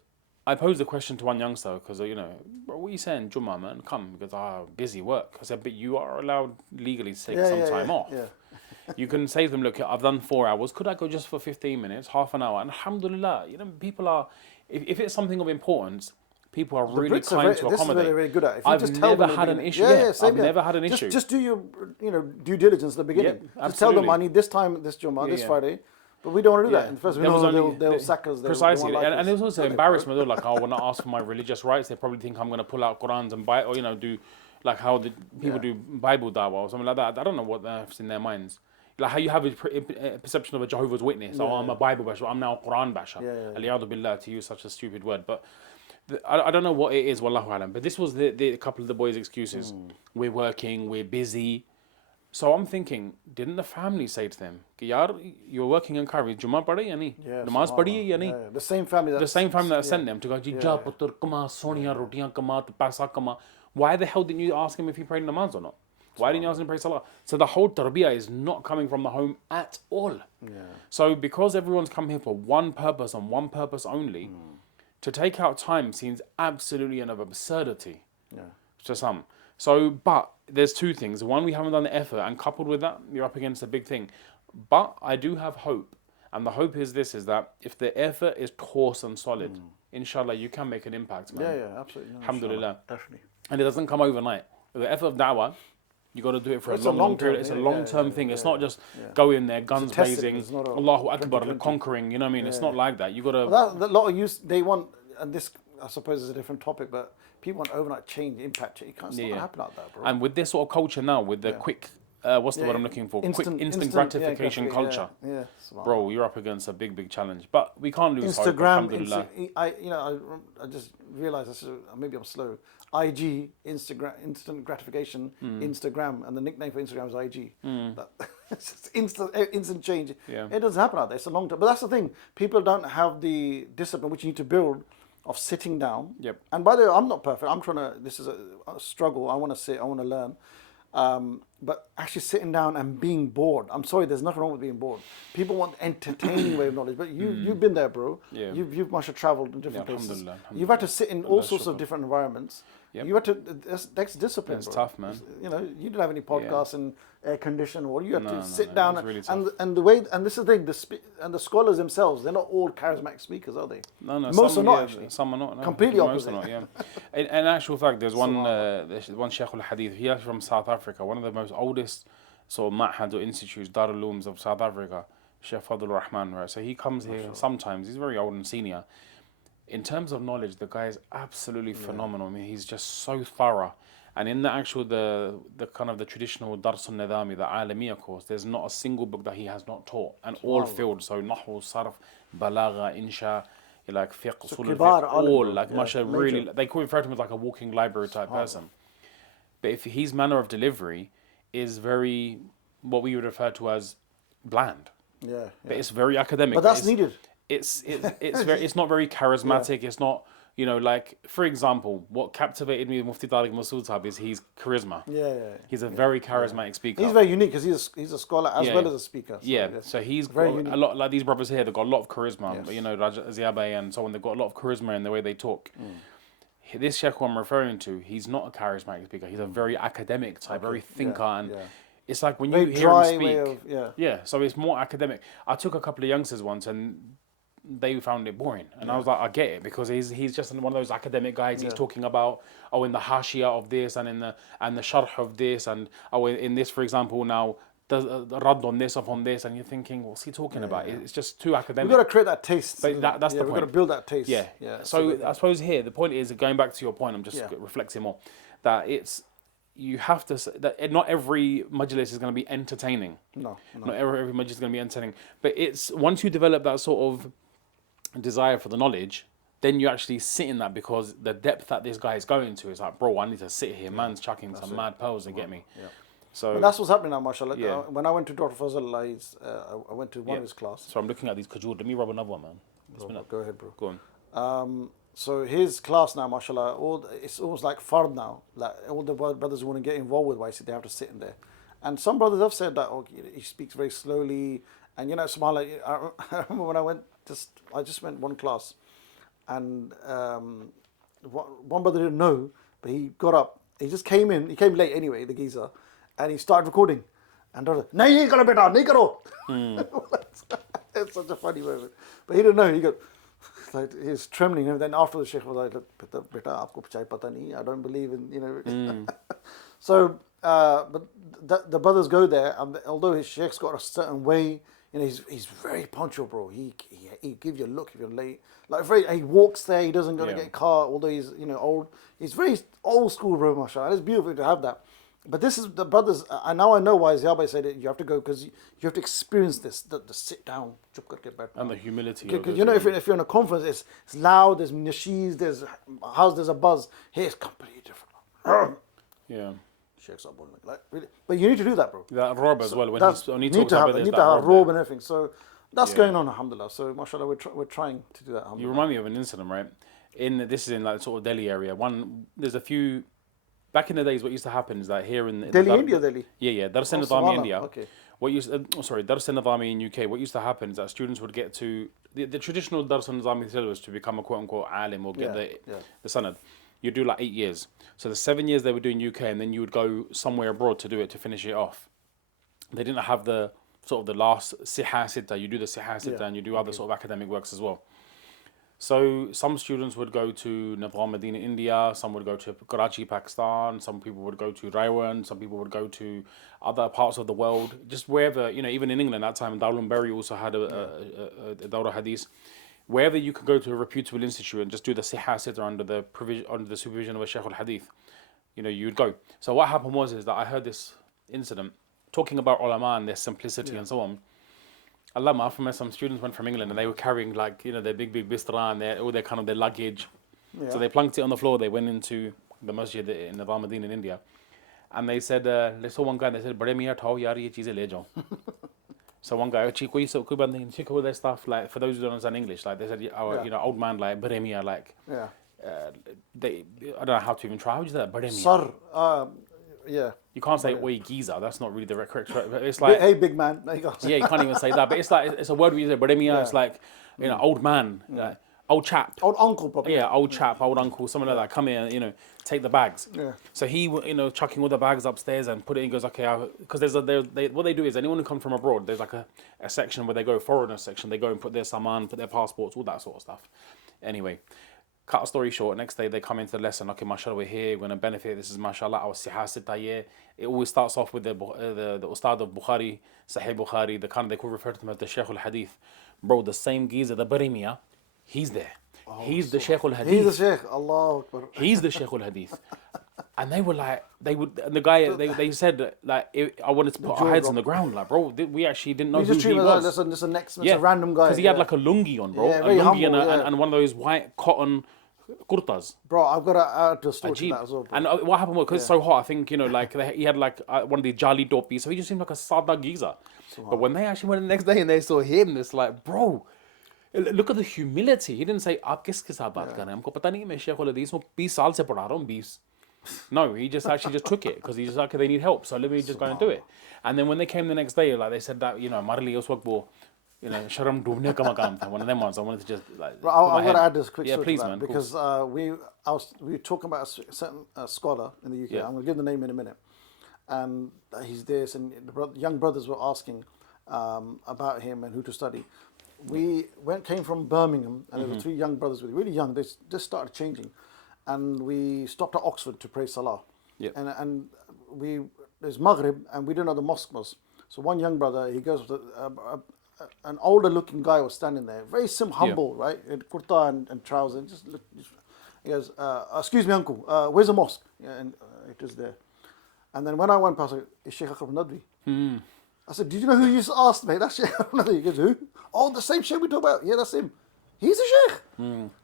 I posed the question to one youngster because, you know, bro, what are you saying, Jummah, man? Come, because busy work. I said, but you are allowed legally to take some time off. You can say to them, look, I've done 4 hours. Could I go just for 15 minutes, half an hour? And alhamdulillah, you know, people are, if it's something of importance, people are really kind to accommodate. This is what they're very good at. If you I've just tell never them had an issue. I've never had an issue. Just do your, you know, due diligence at the beginning. Just tell them I need this time, this Jummah, this Friday. But we don't want to do that. In the first, we know they'll sack us. Precisely. And there's also embarrassment. They're like, when I ask for my religious rights, they probably think I'm going to pull out Qurans and buy, or, you know, do like how the people do Bible dawah or something like that. I don't know what's in their minds. Like how you have a perception of a Jehovah's Witness. I'm a Bible basher. I'm now a Quran basher. Aliyadu billah, to use such a stupid word. But I don't know what it is, wallahu alam. But this was the couple of the boys' excuses. We're working, we're busy. So I'm thinking, didn't the family say to them, Yaar, you're working in Curry, Jummah padhi ya nahi? Namaz padhi hai ya nahi? The same family that sent them to go, Ji ja putar kama, soniya rotiyan kama, tu paisa kama. Why the hell didn't you ask him if he prayed namaz or not? Why didn't you ask him to pray salah? So the whole tarbiyah is not coming from the home at all. So because everyone's come here for one purpose and one purpose only, to take out time seems absolutely an absurdity to some. So, but there's two things. One, we haven't done the effort, and coupled with that, you're up against a big thing. But I do have hope. And the hope is this, is that if the effort is coarse and solid, inshallah, you can make an impact, man. Yeah, absolutely. No, alhamdulillah. Definitely. And it doesn't come overnight. The effort of da'wah, you got to do it for a long period. It's a long-term thing. It's not just go in there, guns blazing, Allahu Akbar, conquering, you know what I mean? It's not like that. You got to... A lot of youth, they want, and this, I suppose, is a different topic, but people want overnight change, impact. It's not going to happen like that, bro. And with this sort of culture now, with the quick, what's the word I'm looking for? Instant gratification culture. Bro, you're up against a big challenge. But we can't lose hope, alhamdulillah. I just realised, maybe I'm slow. IG, Instagram, instant gratification, Instagram, and the nickname for Instagram is IG. It's just instant change. It doesn't happen like that. It's a long time. But that's the thing. People don't have the discipline which you need to build of sitting down. And by the way, I'm not perfect. I'm trying to, this is a struggle. I want to sit, I want to learn. But actually sitting down and being bored. I'm sorry, there's nothing wrong with being bored. People want entertaining way of knowledge, but you've been there, bro. You've must have traveled in different places. Alhamdulillah. You've had to sit in all sorts of different environments. You had to. That's discipline. It's bro. tough, man. You know, you didn't have any podcasts and air condition, or you had to sit down really and the way. And this is the thing. And the scholars themselves, they're not all charismatic speakers, are they? No. Most are not actually. Some are not. No. Completely Most opposite. are not. Yeah. In actual fact, there's one Shaykhul Hadith. He is from South Africa, one of the most oldest sort of ma'had or institutes, Darul Ulooms of South Africa, Shaykhabdulmajid Rahman. Right. So he comes here sometimes. He's very old and senior. In terms of knowledge, the guy is absolutely phenomenal. I mean, he's just so thorough. And in the actual, the kind of the traditional Dars al-Nidami, the Alamiya course, there's not a single book that he has not taught. And all fields, so Nahu, Sarf, Balagha, Insha, like fiqh, usul al-fiqh, all, like mashallah, really, they could refer to him as like a walking library type person. But if his manner of delivery is very, what we would refer to as bland. Yeah. But it's very academic. But that's needed. It's very, it's not very charismatic. It's not, you know, like, for example, what captivated me with Mufti Tariq Masood Sahib is his charisma. He's a very charismatic speaker. He's very unique because he's a scholar as well as a speaker. So he's got a lot, like these brothers here, they've got a lot of charisma. You know, Raja Ziabe and so on, they've got a lot of charisma in the way they talk. This Sheikh who I'm referring to, he's not a charismatic speaker. He's a very academic type, very thinker. And it's like when you hear him speak, so it's more academic. I took a couple of youngsters once and they found it boring, and I was like, I get it, because he's just one of those academic guys. He's talking about in the hashia of this, and in the sharh of this, and in this, for example, now the rad on this, upon this, and you're thinking, what's he talking about? It's just too academic. We've got to create that taste. But that's the point. We've got to build that taste. So I suppose here the point is, going back to your point, I'm just reflecting more, that you have to, that not every majlis is going to be entertaining. No. Not every majlis is going to be entertaining. But it's once you develop that sort of desire for the knowledge, then you actually sit in that, because the depth that this guy is going to is like, bro, I need to sit here. Man's chucking some mad pearls to get me. So but that's what's happening now, mashallah. When I went to Dr. Fazal, I went to one of his class. So I'm looking at these kajur. Let me rub another one, man. Go ahead, bro. Go on. So his class now, mashallah, it's almost like fard now. Like all the brothers who want to get involved with YC, they have to sit in there. And some brothers have said that he speaks very slowly. And you know, subhanAllah, I remember when I just went one class, and one brother didn't know, but he got up. He just came in. He came late anyway, the geezer, and he started recording. And brother, nahi karo beta, nahi karo. It's such a funny moment. But he didn't know. He got like he was trembling. And then after the sheikh was like, "Beta, aapko chai pata nahi. I don't believe in, you know." So, but the brothers go there, and although his sheikh's got a certain way. You know, he's very punctual, bro. He gives you a look if you're late. Like he walks there. He doesn't go to get a car, although he's old. He's very old school, bro, mashallah. And it's beautiful to have that. But this is the brothers. And now I know why Ziabai said it. You have to go because you have to experience this. The sit down, and the humility. Because you know, if you're in a conference, it's loud. There's nashees. There's a buzz. Here it's completely different. Sheikhs are like really, but you need to do that, bro. That robe as well. When you need to have a robe and everything. So that's going on, alhamdulillah. So mashallah, we're trying to do that. You remind me of an incident, right? This is in like sort of Delhi area. There's a few. Back in the days, what used to happen is that here in Delhi, India, Delhi. Yeah, Dars al-Nidami, India. Okay. Dars al-Nidami in UK. What used to happen is that students would get to the traditional Dars al-Nidami syllabus to become a quote unquote alim or get the sanad. You do like 8 years. So the 7 years they were doing UK, and then you would go somewhere abroad to do it, to finish it off. They didn't have the sort of the last siha sitta. You do the siha sitta and you do other sort of academic works as well. So some students would go to Nizam Medina, India. Some would go to Karachi, Pakistan. Some people would go to Raiwan. Some people would go to other parts of the world. Just wherever, you know, even in England at that time, Dawah Berry also had a Dawah Hadith. Wherever you could go to a reputable institute and just do the siha sitter under the supervision of a Shaykh al-Hadith, you know, you'd go. So what happened is that I heard this incident talking about ulama and their simplicity and so on. Allah ma'afam, some students went from England and they were carrying like, you know, their big bistara and all their kind of their luggage. So they plunked it on the floor. They went into the masjid in Nizam Medina in India, and they said, they saw one guy and they said, "Bade miyan thao yaar ye cheeze le jao." So one guy, all their stuff, like, for those who don't understand English, like they said, you know, old man, like, Baremia, like, I don't know how to even try. How do you say that? Baremia. Sir, You can't say, oi, geezer. That's not really the correct, but it's like, hey, big man. You can't even say that, but it's like, it's a word we use, Baremia, it's like, you know, old man, like, old chap. Old uncle, probably. Yeah, old chap, old uncle, something like that. Come here, you know, take the bags. So he, you know, chucking all the bags upstairs and put it in, goes, okay, because what they do is, anyone who comes from abroad, there's like a section where they go, foreigner section, they go and put their saman, put their passports, all that sort of stuff. Anyway, cut a story short, next day they come into the lesson, okay, mashallah, we're here, we're going to benefit, this is mashallah, our siha sitta year. It always starts off with the Ustadh of Bukhari, Sahih Bukhari, they could refer to them as the Shaykh al-Hadith. Bro, the same geezer, the Barimiyah, he's there. He's the Shaykh al-Hadith. He's the Shaykh, Allah Akbar. He's the Shaykh al-Hadith. And they were like, and the guy, they said that, like, I wanted to put our heads on the ground, like, bro, we actually didn't know who he was. This is a random guy. Because he had like a lungi on, bro. Yeah, a very lungi humble, and one of those white cotton kurtas. Bro, I've got to add a story to that as well, bro. And what happened was, because it's so hot, I think, like, he had like one of the jali dopis, so he just seemed like a sada geezer. But when they actually went the next day and they saw him, it's like, bro, look at the humility. He didn't say, "Aap kiske saath baat kar rahe hain? Humko pata nahi, main Shaykhology isme 20 saal se padha raha hu, 20." No, he just actually just took it because he's just like, they need help, so let me just go and do it. And then when they came the next day, like, they said that, Marli us waqt wo, sharam doobne ka maqam tha, one of them ones. I wanted to just like. I'm going to add this quick story please, to that, man, because we were talking about a certain scholar in the UK. I'm going to give the name in a minute, and he's this, and the young brothers were asking about him and who to study. We came from Birmingham, and there were 3 young brothers, really young. They just started changing. And we stopped at Oxford to pray Salah. Yeah. And there's Maghrib, and we didn't know the mosque was. So one young brother, he goes, an older looking guy was standing there, very humble, right? In kurta and trousers. He goes, excuse me, uncle, where's the mosque? Yeah, and it was there. And then when I went past, it's Shaykh Nadwi. I said, did you know who you just asked, mate? That's Shaykh Nadwi. He goes, who? Oh, the same Shaykh we talk about. Yeah, that's him. He's a sheikh.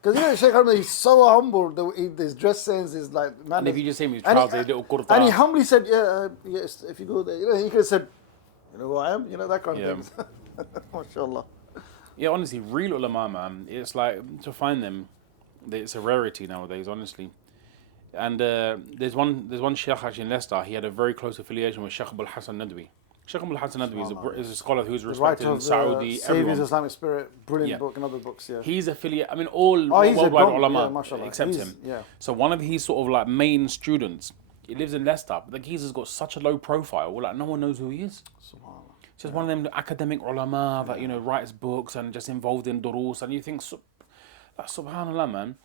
Because Shaykh Ahmed, he's so humble. His dress sense is like, man. And if you just see him, he's trousers, little kurta. And he humbly said, yes, if you go there, he could have said, you know who I am? That kind of thing. MashaAllah. Yeah, honestly, real ulama, man. It's like, to find them, it's a rarity nowadays, honestly. And there's one sheikh actually in Leicester. He had a very close affiliation with Sheikh Abul Hassan Nadwi. Sheikh Abul Hassan Nadwi is a scholar who's respected in Saudi. Saviour's Islamic Spirit, brilliant book and other books. Yeah, he's affiliate. I mean, all worldwide ulama, except him. Yeah. So one of his sort of like main students, he lives in Leicester. But the geezer's got such a low profile. Well, like no one knows who he is. Just one of them academic ulama that writes books and just involved in durus, and you think, subhanallah, man.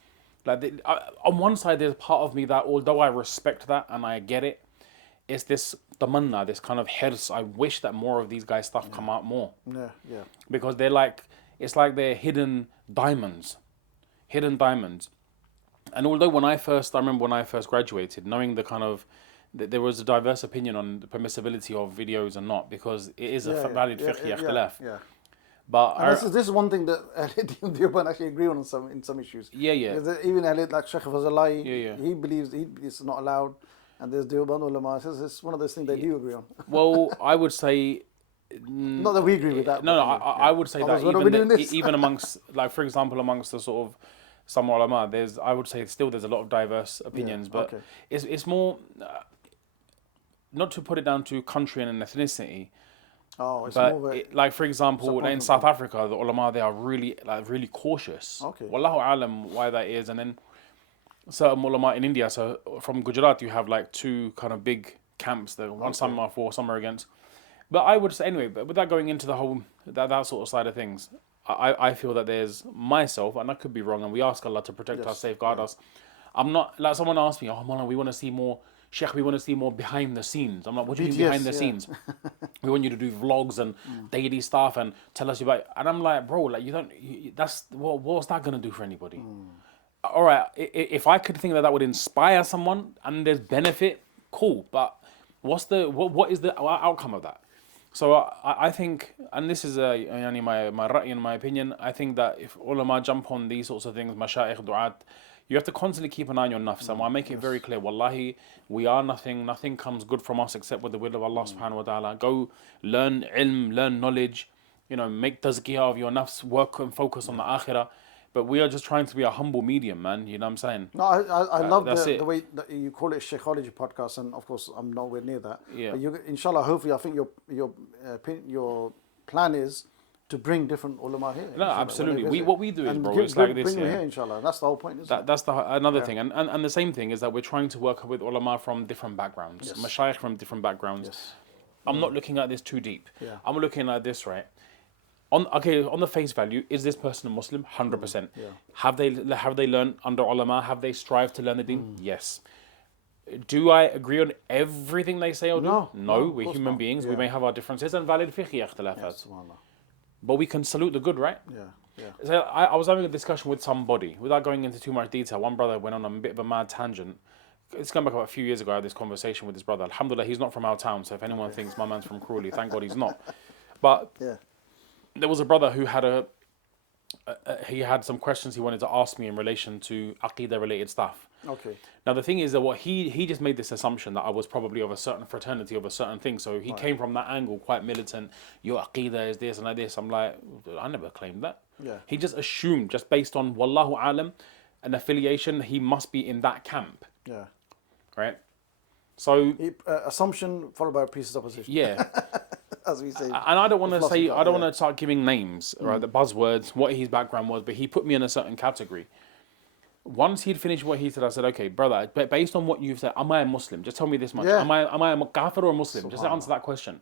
Like on one side, there's part of me that, although I respect that and I get it, it's this tamanna, this kind of hirs. I wish that more of these guys' stuff come out more. Yeah. Because they're like, it's like they're hidden diamonds. And although I remember when I first graduated, knowing the kind of, there was a diverse opinion on the permissibility of videos and not, because it is a valid fiqhi ikhtilaf. Yeah. But this is one thing that Deoband actually agree on in some issues. Yeah. Because even like Shaykh Fazalai, he believes it's not allowed. And there's Deoband ulama. It's one of those things they do agree on. Well, I would say... Not that we agree with that. No, I would say that even amongst, like, for example, amongst the sort of some ulama, I would say there's a lot of diverse opinions, but it's more... not to put it down to country and ethnicity, like, for example, in South Africa, the ulama, they are really cautious. Okay. Wallahu alam why that is. And then certain ulama in India, so from Gujarat, you have like 2 kind of big camps that some are for, some are against. But I would say, anyway, but without going into the whole, that sort of side of things, I feel that there's myself, and I could be wrong, and we ask Allah to protect us, safeguard us. I'm not, like someone asked me, oh, Mawlana, we want to see more, Sheikh, we want to see more behind the scenes. I'm like, what do you mean behind the scenes? We want you to do vlogs and daily stuff and tell us about it. And I'm like, bro, like, what's that going to do for anybody? All right, if I could think that would inspire someone and there's benefit, cool. But what is the outcome of that? So I think, and this is my opinion, I think that if ulama jump on these sorts of things, mashayikh, du'at, you have to constantly keep an eye on your nafs. And I make it very clear, wallahi, we are nothing comes good from us except with the will of Allah subhanahu wa ta'ala. Go learn ilm, learn knowledge, make tazkiyah of your nafs, work and focus on the akhirah. But we are just trying to be a humble medium, man. You know what I'm saying? No, I love the way that you call it Shaykhology Podcast, and of course I'm nowhere near that. Yeah. But inshallah, hopefully, I think your plan is to bring different ulama here. No, absolutely. What we do is, bro, it's like this. Bring them here, inshallah. That's the whole point, isn't it? That's another thing. And the same thing is that we're trying to work with ulama from different backgrounds, mashayikh from different backgrounds. Yes. I'm not looking at this too deep. Yeah. I'm looking at this, right? On the face value, is this person a Muslim? 100%. Yeah. Have they learned under ulama? Have they strived to learn the deen? Yes. Do I agree on everything they say or do? No, we're human beings. We may have our differences and valid fiqhi ikhtilafat. But we can salute the good, right? Yeah. So I was having a discussion with somebody, without going into too much detail. One brother went on a bit of a mad tangent, it's going back about a few years ago. I had this conversation with his brother. Alhamdulillah, he's not from our town. So if anyone thinks my man's from Crawley, thank God he's not. But there was a brother who had he had some questions he wanted to ask me in relation to Aqidah related stuff. Okay. Now the thing is that what he just made this assumption that I was probably of a certain fraternity, of a certain thing. So he came from that angle, quite militant. Your Aqidah is this and like this. I'm like, I never claimed that. Yeah. He just assumed, just based on Wallahu Alam, an affiliation, he must be in that camp. Yeah. Right? So assumption followed by a presupposition. Yeah. As we say. And I don't want to say, I don't want to start giving names, right? The buzzwords, what his background was, but he put me in a certain category. Once he'd finished what he said, I said, okay, brother, but based on what you've said, am I a Muslim? Just tell me this much. Yeah. Am I a kafir or a Muslim? Just answer that question.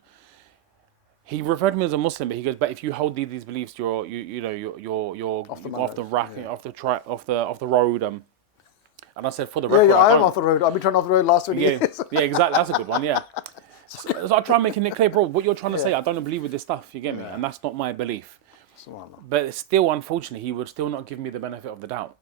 He referred to me as a Muslim, but he goes, but if you hold these beliefs, you're off the rack, off the road. And I said, for the record, I am off the road. I've been trying off the road last 20 years. Yeah, exactly. That's a good one. Yeah. So I try making it clear, bro. What you're trying to say, I don't believe with this stuff. You get me, and that's not my belief. But still, unfortunately, he would still not give me the benefit of the doubt.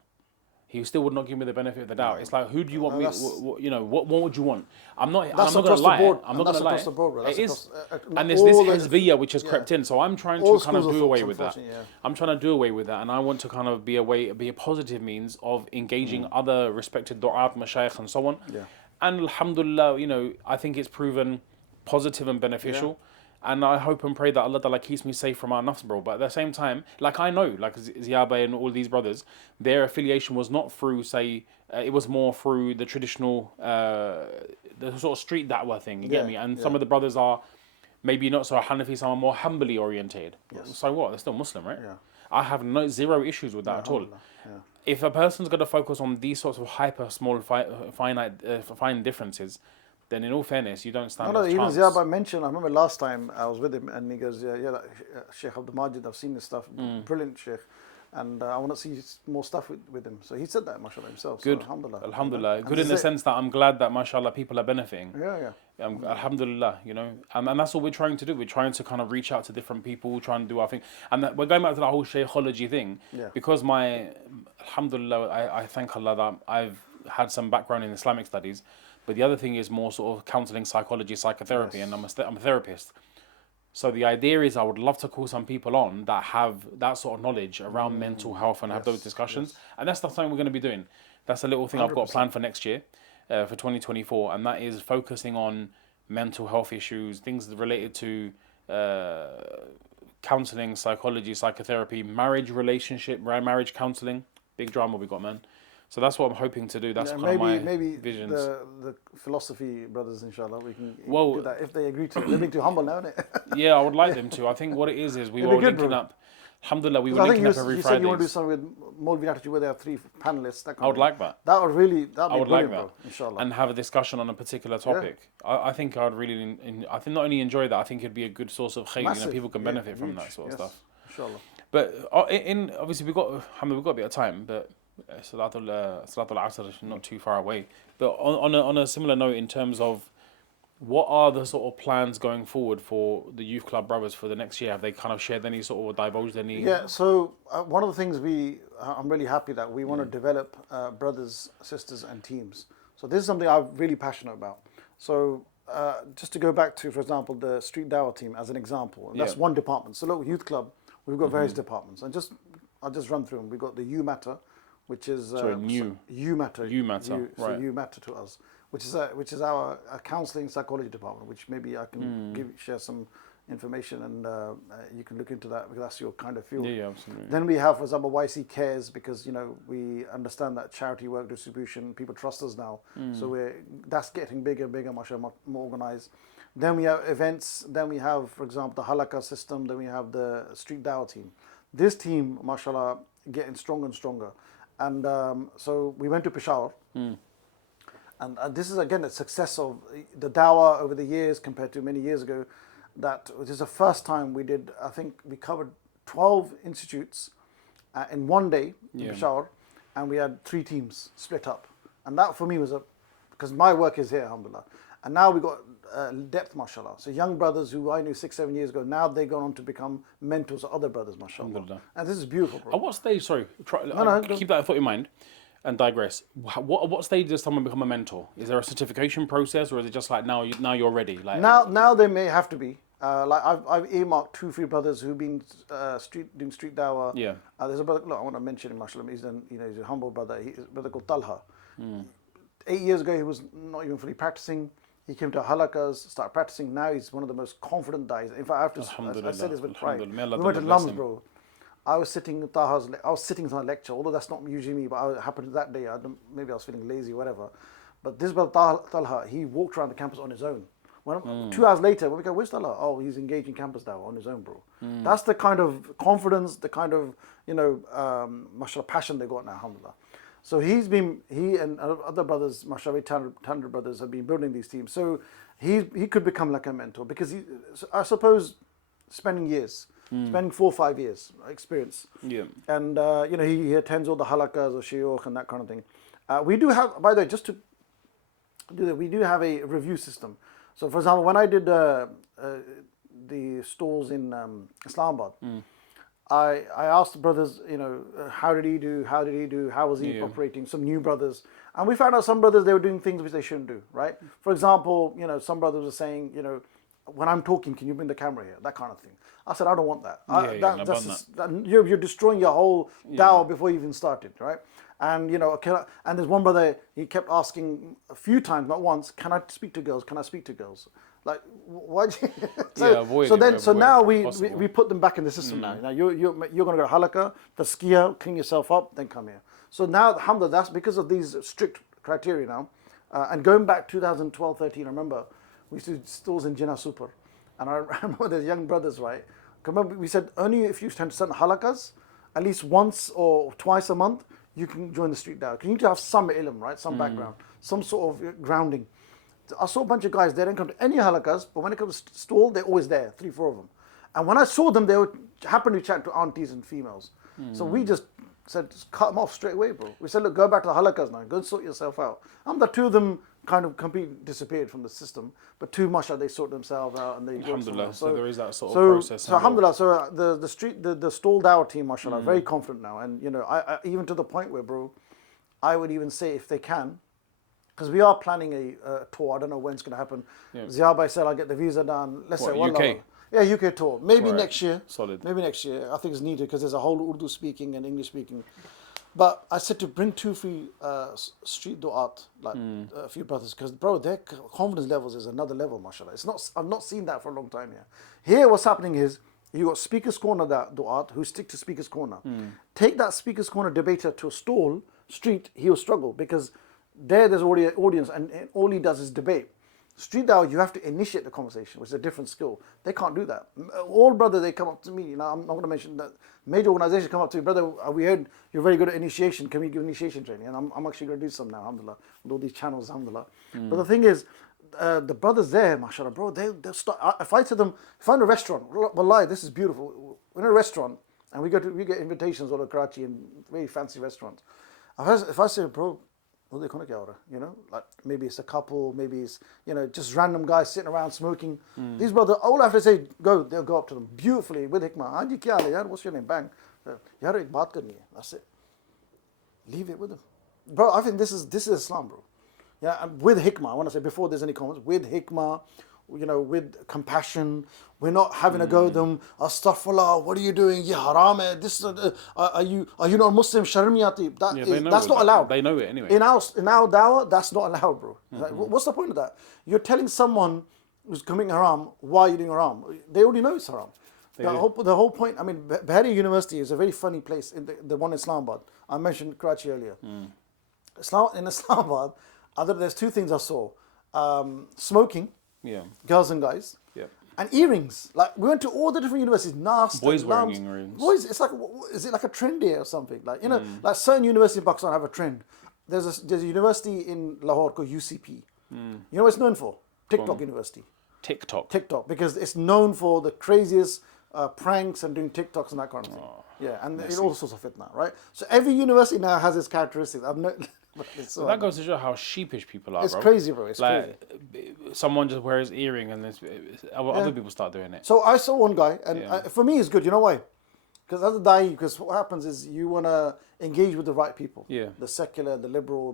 He still would not give me the benefit of the doubt. It's like, who do you want me? What would you want? I'm not going to lie. I'm not going to lie. It is, and there's this hizbiyah which has crept in. So I'm trying to kind of do away with that. I'm trying to do away with that, and I want to kind of be a positive means of engaging other respected du'at, mashayikh, and so on. Yeah. And alhamdulillah, I think it's proven positive and beneficial. And I hope and pray that Allah Ta'ala keeps me safe from our nafs, bro. But at the same time, like I know, like Ziyabe and all these brothers, their affiliation was not through, say, it was more through the traditional, the sort of street da'wah thing, you get me? And some of the brothers are maybe not so Hanafi, some are more humbly orientated. So what? They're still Muslim, right? Yeah. I have zero issues with that at all. If a person's going to focus on these sorts of hyper small, fine differences, then in all fairness, you don't stand a chance. Even Ziyabe mentioned, I remember last time I was with him and he goes, shaykhabdulmajid, I've seen this stuff, brilliant shaykh, and I want to see more stuff with him. So he said that, mashallah, himself. Good. So, alhamdulillah. Alhamdulillah. Good in the sense that I'm glad that, mashallah, people are benefiting. Yeah. Alhamdulillah, and that's what we're trying to do. We're trying to kind of reach out to different people, trying to do our thing. And we're going back to the whole shaykhology thing, because alhamdulillah, I thank Allah that I've had some background in Islamic studies. But the other thing is more sort of counselling, psychology, psychotherapy, and I'm a therapist. So the idea is I would love to call some people on that have that sort of knowledge around mental health and have those discussions. And that's the thing we're going to be doing. That's a little thing 100%. I've got planned for next year, for 2024. And that is focusing on mental health issues, things related to counselling, psychology, psychotherapy, marriage counselling. Big drama we got, man. So that's what I'm hoping to do. That's kind of my visions. The philosophy brothers, inshallah, we can do that if they agree to. They're being too humble now, isn't it? Yeah, I would like them to. I think what it is we were linking up. Alhamdulillah, we were linking up every Friday. You said you want to do something with Maulvi Attitude where there are 3 panelists. I would like that. That would really, I would like that, bro, inshallah. And have a discussion on a particular topic. Yeah. I think I'd really, I think not only enjoy that, I think it'd be a good source of khayr. People can benefit from that sort of stuff. Inshallah. But obviously we've got a bit of time, but Salatul Asr is not too far away. But on a similar note, in terms of what are the sort of plans going forward for the Youth Club Brothers for the next year? Have they kind of shared any sort of, or divulged any? Yeah, so one of the things I'm really happy that we want to develop brothers, sisters and teams. So this is something I'm really passionate about. So just to go back to, for example, the Street Dawah team as an example, and that's one department. So look, Youth Club, we've got various departments. And I'll just run through them. We've got the You Matter, which is You Matter. So You Matter to us, which is our counselling psychology department, which maybe I can share some information and you can look into that because that's your kind of field. Yeah, absolutely. Then we have, for example, YC Cares, because we understand that charity work distribution, people trust us now, so that's getting bigger, much more organised. Then we have events. Then we have, for example, the Halaka system. Then we have the Street Dawah team. This team, mashallah, getting stronger and stronger. And so we went to Peshawar. And this is, again, a success of the Dawah over the years compared to many years ago. That it is the first time we did, I think we covered 12 institutes in one day in Peshawar. And we had 3 teams split up. And that for me was because my work is here, alhamdulillah. And now we got depth, mashallah. So young brothers who I knew 6-7 years ago, now they've gone on to become mentors of other brothers, mashallah. And this is beautiful, bro. At what stage, sorry, keep that thought in mind. And digress. What stage does someone become a mentor? Is there a certification process, or is it just like now you're ready? Like now they may have to be. Like I've earmarked 2-3 brothers who've been doing street dawah. Yeah. There's a brother. Look, I want to mention him. Mashallah, he's a humble brother. He's a brother called Talha. 8 years ago, he was not even fully practicing. He came to halakas, started practicing. Now he's one of the most confident guys. In fact, I said this with pride. We went to Lums, bro. I was sitting in a lecture, although that's not usually me, but it happened that day. Maybe I was feeling lazy, whatever. But this brother Talha, he walked around the campus on his own. 2 hours later, when we go, where's Talha? Oh, he's engaged in campus now on his own, bro. That's the kind of confidence, the kind of mashallah passion they got now, alhamdulillah. So he and other brothers, mashallah, talented brothers, have been building these teams. So he could become like a mentor because I suppose spending 4 or 5 years experience. Yeah. And he attends all the halakas or shuyukh and that kind of thing. We do have, by the way, just to do that, we do have a review system. So for example, when I did the stalls in Islamabad, I asked the brothers, how did he do? How was he operating? Some new brothers. And we found out some brothers, they were doing things which they shouldn't do, right? For example, some brothers were saying, when I'm talking, can you bring the camera here? That kind of thing. I said, I don't want that. You're destroying your whole dawah before you even started, right? And and there's one brother, he kept asking a few times, not once, can I speak to girls? Can I speak to girls? Like, why? So now we put them back in the system now. Now you're going to go to halakha, tazkiyah, clean yourself up, then come here. So now, alhamdulillah, that's because of these strict criteria now. And going back 2012, 13, I remember we used to do stalls in Jinnah Super. And I remember there's young brothers, right? Remember we said only if you attend certain halakas, at least once or twice a month, you can join the street dawah. You need to have some ilm, right? Some background, some sort of grounding. I saw a bunch of guys, they didn't come to any halakas, but when it comes to stall, they're always there, 3, 4 of them. And when I saw them, they would happen to chat to aunties and females. So we just said, just cut them off straight away, bro. We said, look, go back to the halakas now, go and sort yourself out. And the 2 of them kind of completely disappeared from the system, but 2, mashallah, they sort themselves out and they alhamdulillah. So there is that sort of process. So alhamdulillah, so the stall dawah team, mashallah, very confident now. And I even to the point where, bro, I would even say if they can, because we are planning a tour. I don't know when it's going to happen. Ziyabai said I'll get the visa done. Let's say UK? Yeah, UK tour. Maybe next year. Solid. Maybe next year. I think it's needed because there's a whole Urdu speaking and English speaking. But I said to bring 2, 3 street du'at, like a few brothers, because bro, their confidence levels is another level, mashallah. I've not seen that for a long time here. Here, what's happening is you got Speaker's Corner that du'at who stick to Speaker's Corner. Take that Speaker's Corner debater to a stall, street, he'll struggle because there's already an audience and all he does is debate. Street dawah, you have to initiate the conversation, which is a different skill. They can't do that. All brother, they come up to me. I'm not going to mention that. Major organizations come up to me, brother, we heard you're very good at initiation. Can we give initiation training? And I'm actually going to do some now, alhamdulillah, with all these channels, alhamdulillah. But the thing is, the brothers there, mashallah, bro, they'll start. If I tell them, if I'm in a restaurant, wallahi, this is beautiful. We're in a restaurant and we get invitations all over Karachi and very fancy restaurants. If I say, bro, like maybe it's a couple, maybe it's just random guys sitting around smoking. These brothers, all I have to say, they'll go up to them beautifully with hikmah. Haji kya hai yaar? What's your name? Bang. Yaar, ek baat karni hai. That's it. Leave it with them, bro. I think this is Islam, bro. Yeah, and with hikmah. I want to say before there's any comments, with hikmah, with compassion. We're not having a go at them. Astaghfirullah, what are you doing? Yeah, haram hai. This are you not Muslim? Sharmiyati. That's not allowed. They know it anyway. In our dawah, that's not allowed, bro. Like, what's the point of that? You're telling someone who's committing haram, why are you doing haram? They already know it's haram. The whole point. I mean, Bahari University is a very funny place. In the one in Islamabad, I mentioned Karachi earlier. In Islamabad, there's 2 things I saw: smoking, girls and guys. And earrings. Like, we went to all the different universities. Boys wearing earrings. Boys, it's like, is it like a trend here or something? Like, like certain universities in Pakistan have a trend. There's a university in Lahore called UCP. You know what it's known for? TikTok University. TikTok, because it's known for the craziest pranks and doing TikToks and that kind of thing. Yeah, and all sorts of fitna, right? So every university now has its characteristics. That goes to show how sheepish people are, It's crazy, bro. It's crazy. Someone just wears earring and other people start doing it. So I saw one guy, and for me it's good. You know why? Because as a da'i, because what happens is you want to engage with the right people. Yeah. The secular, the liberal,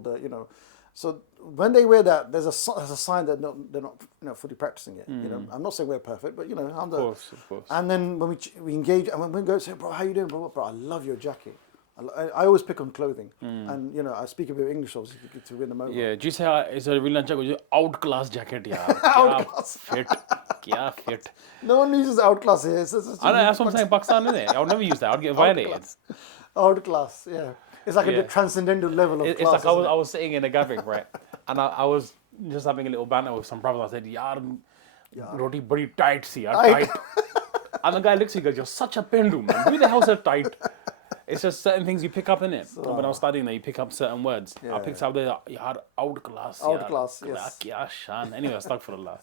So when they wear that, there's a sign that they're not fully practicing it. I'm not saying we're perfect, but of course. And then when we engage, and when we go say, bro, how you doing, bro? I love your jacket. I always pick on clothing, and I speak a bit of English obviously to win them over. Yeah, do you say it's a real jacket? Outclass jacket, yeah. Outclass. Kya fit. No one uses outclass here. I know, that's what I'm saying. Pakistan, isn't it? I would never use that. I'd get violated. Outclass, yeah. It's like a transcendental level of class. It's like I was sitting in a gathering, right? And I was just having a little banter with some brothers. I said, yaar, roti badi tight si, yaar, tight. And the guy looks at me and goes, you're such a pendu, man. Who the hell said tight? It's just certain things you pick up in it. When I was studying there, you pick up certain words. I picked up there, yaar, outclass. Outclass, yes. Kya shan. Anyway, astaghfirullah.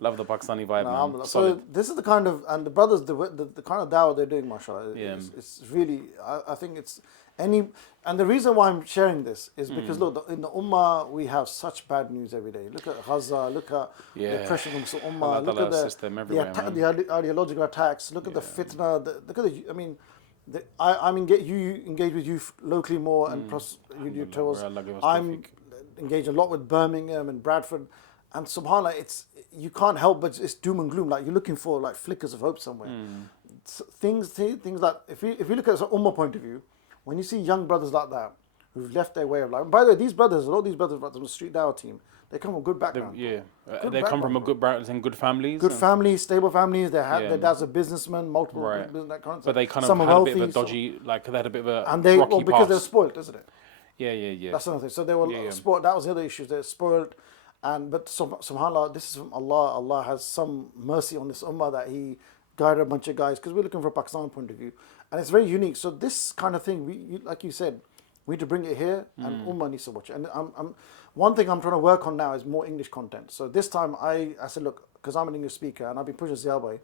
Love the Pakistani vibe, man. So this is the kind of, and the brothers, the kind of dawah they're doing, mashallah. It's really, I think it's and the reason why I'm sharing this is because look, in the ummah we have such bad news every day. Look at Gaza, look at the oppression of the ummah, look at the ideological attacks, look at the fitna, look at you engage with youth locally more, and plus you tell us I'm engaged a lot with Birmingham and Bradford, and subhanAllah, you can't help but it's doom and gloom. Like you're looking for like flickers of hope somewhere. Things like if you look at it from ummah point of view, when you see young brothers like that who've left their way of life. And by the way, a lot of these brothers from the street dawah team, they come from good background. They come from a good background and good families. Good families, stable families. Their dad's a businessman, multiple business, that kind of stuff. But they kind of had a bit of a dodgy, like they had a bit of a rocky because past. they're spoiled, isn't it? Yeah. That's another thing. So they were spoiled. That was the other issue. They're spoiled. But subhanAllah, this is from Allah. Allah has some mercy on this ummah that He guided a bunch of guys, because we're looking from a Pakistan point of view. And it's very unique. So this kind of thing, like you said, we need to bring it here, and ummah needs to watch it. And one thing I'm trying to work on now is more English content. So this time I said, look, because I'm an English speaker and I've been pushing Ziyabai,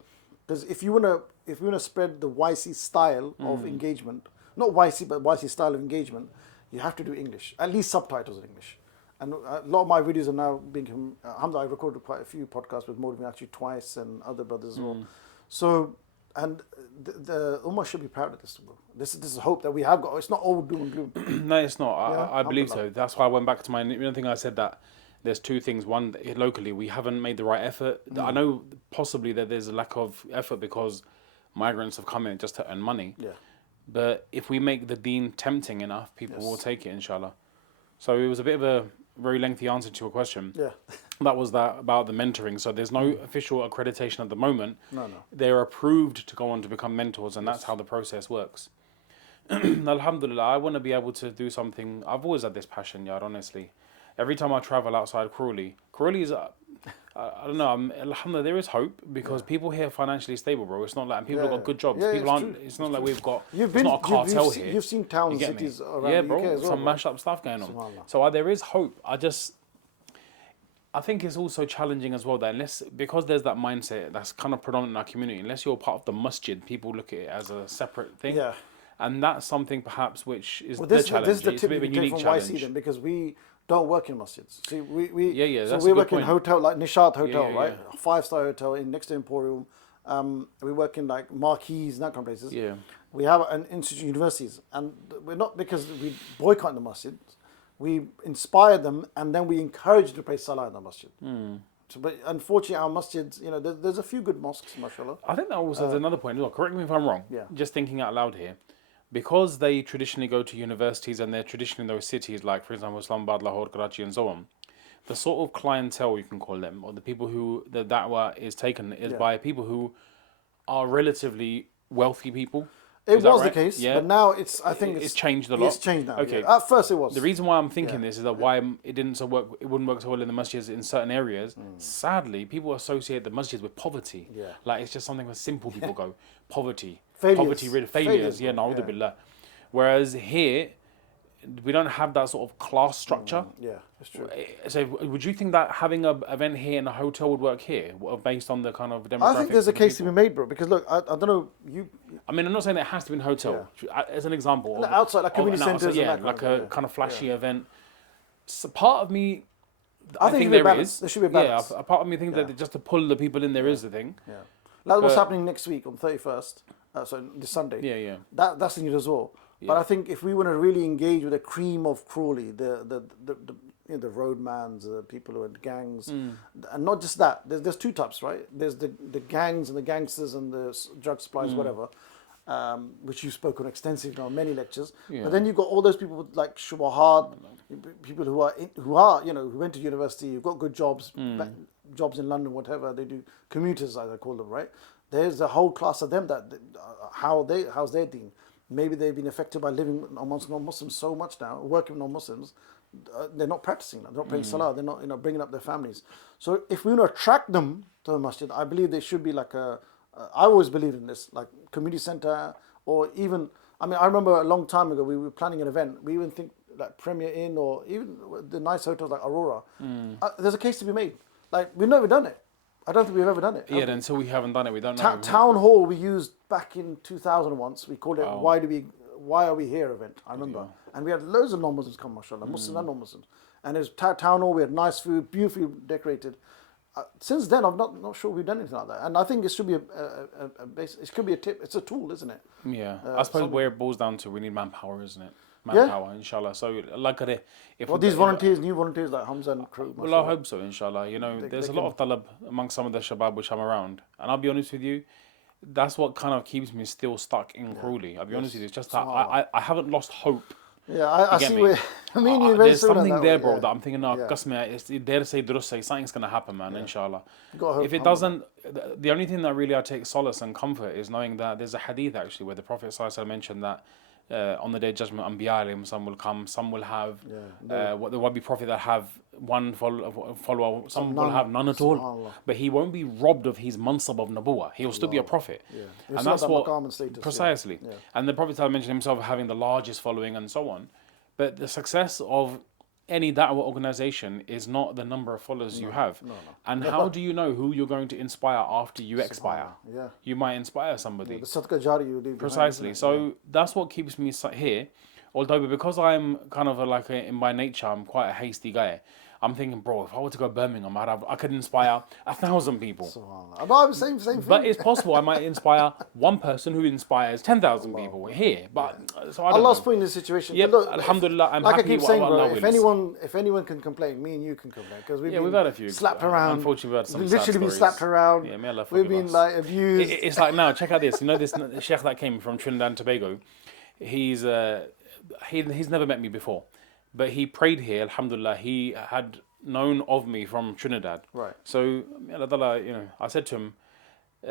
because if you wanna spread the YC style of engagement, not YC but YC style of engagement, you have to do English, at least subtitles in English. And a lot of my videos are now being, alhamdulillah, I recorded quite a few podcasts with Maudin actually twice, and other brothers as well. So, and the ummah should be proud of this. This is hope that we have got. It's not all doom and gloom. No, it's not. I believe so. That's why I went back to my thing. I said that there's two things. One, locally, we haven't made the right effort. I know possibly that there's a lack of effort because migrants have come in just to earn money. Yeah. But if we make the deen tempting enough, people will take it, inshallah. So it was a bit of a very lengthy answer to your question. Yeah. That was that about the mentoring. So there's no official accreditation at the moment. No. They're approved to go on to become mentors, and that's how the process works. Alhamdulillah, I want to be able to do something. I've always had this passion, yard, honestly. Every time I travel outside Crawley is, I don't know, alhamdulillah, there is hope because people here are financially stable, bro. It's not like, people have got good jobs. People aren't, it's not like we've got, it's not a cartel here. You've seen towns and cities around the UK as well. Some mashed up stuff going on. So there is hope. I think it's also challenging as well that because there's that mindset that's kind of predominant in our community, unless you're part of the masjid, people look at it as a separate thing. Yeah. And that's something perhaps which is the challenge. This is the it's tip a bit of a unique from challenge. YC then, because we don't work in masjids. See, that's so a we good work point. in hotel, like Nishat Hotel, right? Yeah. 5-star hotel next to Emporium. We work in like marquees and that kind of places. Yeah. We have an institute universities, and we're not because we boycott the masjid. We inspire them, and then we encourage them to pray salah in the masjid. So, but unfortunately, our masjids, there's a few good mosques, mashallah. I think that also is another point as well. Correct me if I'm wrong. Yeah. Just thinking out loud here. Because they traditionally go to universities and they're traditionally in those cities, like, for example, Islamabad, Lahore, Karachi, and so on, the sort of clientele, you can call them, or the people who the da'wah is taken, is by people who are relatively wealthy people. It was the case, but now it's changed a lot. It's changed now. Okay. Yeah. At first it was. The reason why I'm thinking this is that why it wouldn't work so well in the masjids in certain areas. Sadly, people associate the masjids with poverty. Yeah. Like it's just something where simple people go, poverty. Failures. Failures, na'udhu billah. Whereas here, we don't have that sort of class structure. Yeah, that's true. So would you think that having an event here in a hotel would work here, based on the kind of demographics? I think there's a case to be made, bro. Because look, I don't know, I mean, I'm not saying that it has to be in a hotel. As an example. Outside, like community centres. Yeah, like a kind of flashy event. So part of me, I think there is. There should be a balance. Yeah, a part of me thinks that just to pull the people in there is the thing. Yeah. Like what's happening next week on 31st. this Sunday. Yeah. That's the need as well. But I think if we want to really engage with the cream of Crawley, the roadmans, people who are in gangs, and not just that. There's two types, right? There's the gangs and the gangsters and the drug suppliers, whatever, which you've spoken extensively on many lectures. Yeah. But then you've got all those people with like shubahat, people who who went to university, who've got good jobs, jobs in London, whatever they do, commuters as I call them, right? There's a whole class of them that how's their deen? Maybe they've been affected by living amongst non-Muslims so much now, working with non-Muslims, they're not practicing that. They're not praying salah. They're not, bringing up their families. So if we want to attract them to the masjid, I believe there should be like I always believe in this, like community center, or even, I remember a long time ago, we were planning an event. We even think like Premier Inn or even the nice hotels like Aurora. There's a case to be made. Like, we've never done it. I don't think we've ever done it. Yeah, until we haven't done it, we don't know. Town Hall we used back in 2000 once. We called it Why Are We Here event, I remember. And we had loads of non-Muslims come, mashallah, Muslims and non-Muslims. And it was Town Hall, we had nice food, beautifully decorated. Since then, I'm not sure we've done anything like that. And I think it should be a base, it could be a tip. It's a tool, isn't it? Yeah. I suppose where it boils down to, we need manpower, isn't it? Manpower, inshallah. So, like, these volunteers, new volunteers like Hamza and crew. Well, I hope so, inshallah. There's a lot of talab amongst some of the shabab which I'm around. And I'll be honest with you, that's what kind of keeps me still stuck in Crawley. I'll be honest with you. It's just that I haven't lost hope. Yeah, I see where, you there's something there, bro, that I'm thinking, it's dare to say, something's going to happen, man, inshallah. If it doesn't, the only thing that really I take solace and comfort is knowing that there's a hadith, actually, where the Prophet ﷺ mentioned that on the Day of Judgment, Anbiya, some will come, some will have, there will be Prophet that have one follower, some will have none at all. But he won't be robbed of his mansab of Nabuwah. He'll still be a Prophet. Yeah. And that's what, status, precisely. Yeah. And the Prophet mentioned himself having the largest following and so on. But the success of any da'wah organization is not the number of followers you have. And how do you know who you're going to inspire after you expire? Yeah. You might inspire somebody. The sadaqah jari you leave Precisely. So that's what keeps me here. Although because I'm kind of in my nature, I'm quite a hasty guy. I'm thinking, bro, if I were to go to Birmingham, I could inspire 1,000 people. But same thing. But it's possible I might inspire one person who inspires 10,000 people here. But so I don't Allah's know. put in this situation. Yep, look, alhamdulillah, I'm like happy. I keep saying, bro, Allah if anyone can complain, me and you can complain, because we've had a few slapped around. Unfortunately, we've had some literally been sad slapped around. Yeah, may Allah we've forgive been us. abused. It's like now, check out this. This sheikh that came from Trinidad and Tobago. He's never met me before, but he prayed here. Alhamdulillah, he had known of me from Trinidad. Right. So, I said to him,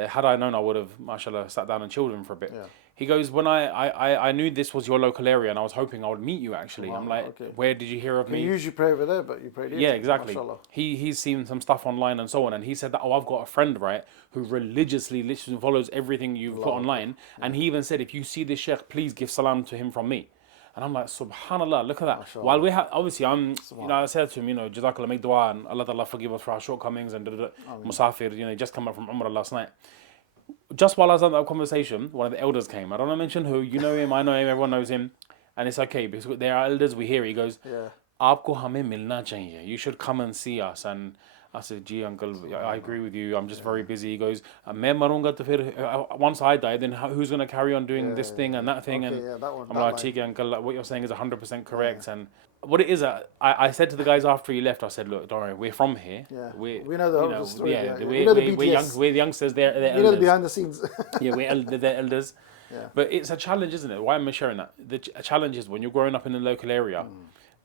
had I known, I would have, mashallah, sat down and chilled him for a bit. Yeah. He goes, when I knew this was your local area and I was hoping I would meet you actually. I'm like, where did you hear of me? You usually pray over there, but you prayed here. Yeah, exactly. Mashallah. He's seen some stuff online and so on, and he said that, I've got a friend, right, who literally follows everything you've put online. And he even said, if you see this sheikh, please give salam to him from me. And I'm like, subhanallah, look at that. Mashallah. While we have, obviously, I said to him, Jazakallah, make dua and Allah forgive us for our shortcomings and Musafir, just come back from Umrah last night. Just while I was on that conversation, one of the elders came. I don't want to mention who. You know him, I know him, everyone knows him. And it's okay because there are elders, we hear it. He goes, Aapko hame milna chahiye. You should come and see us. And I said, gee, uncle, I agree with you. I'm just very busy. He goes, main marunga to fir, once I die, then who's going to carry on doing this thing and that thing? Okay, and that one, I'm like, cheeky uncle, what you're saying is 100% correct. And what it is, I said to the guys after he left, I said, look, don't worry, we're from here. Yeah. We know the whole story. We're the youngsters, they're you elders. know the behind the scenes. Yeah, they're elders. Yeah. But it's a challenge, isn't it? Why am I sharing that? The challenge is when you're growing up in the local area,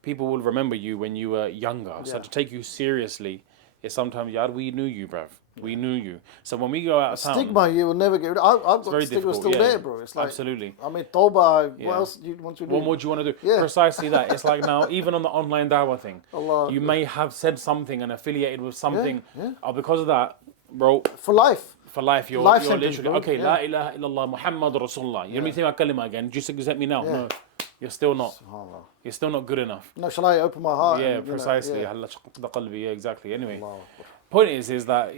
people will remember you when you were younger. So to take you seriously, is sometimes, we knew you, bruv. We knew you. So when we go out of town... Stigma you will never get rid of. I've got the stigma still there, bro. It's like, absolutely. I mean, Tawbah, what else do you want to do? What more do you want to do? Yeah. Precisely that. It's like now, even on the online dawah thing, Allah. you may have said something and affiliated with something. Because of that, bro... For life. For life, you're sentence, literally... Okay, La ilaha illallah Muhammad Rasulullah. You let me say my kalima again. Just accept me now. No. You're still not. You're still not good enough. No, shall I open my heart? Yeah, precisely. Yeah, exactly. Anyway, point is that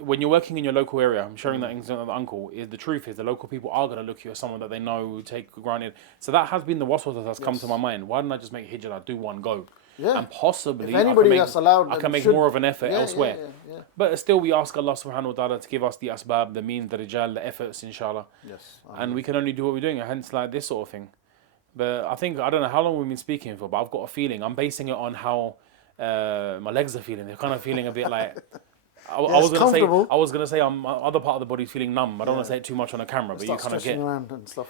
when you're working in your local area, I'm sharing that incident with the uncle, the truth is the local people are going to look at you as someone that they know, take for granted. So that has been the waswas that's come to my mind. Why didn't I just make hijrah, do one go? Yeah. And possibly if anybody that's allowed, I can make more of an effort elsewhere. But still, we ask Allah subhanahu wa ta'ala to give us the asbab, the means, the rijal, the efforts, inshallah. Yes. And we can only do what we're doing, hence like this sort of thing. But I think, I don't know how long we've been speaking for, but I've got a feeling, I'm basing it on how my legs are feeling. They're kind of feeling a bit like, I was gonna say my other part of the body's feeling numb. I don't want to say it too much on the camera, but you kind of get around and stuff.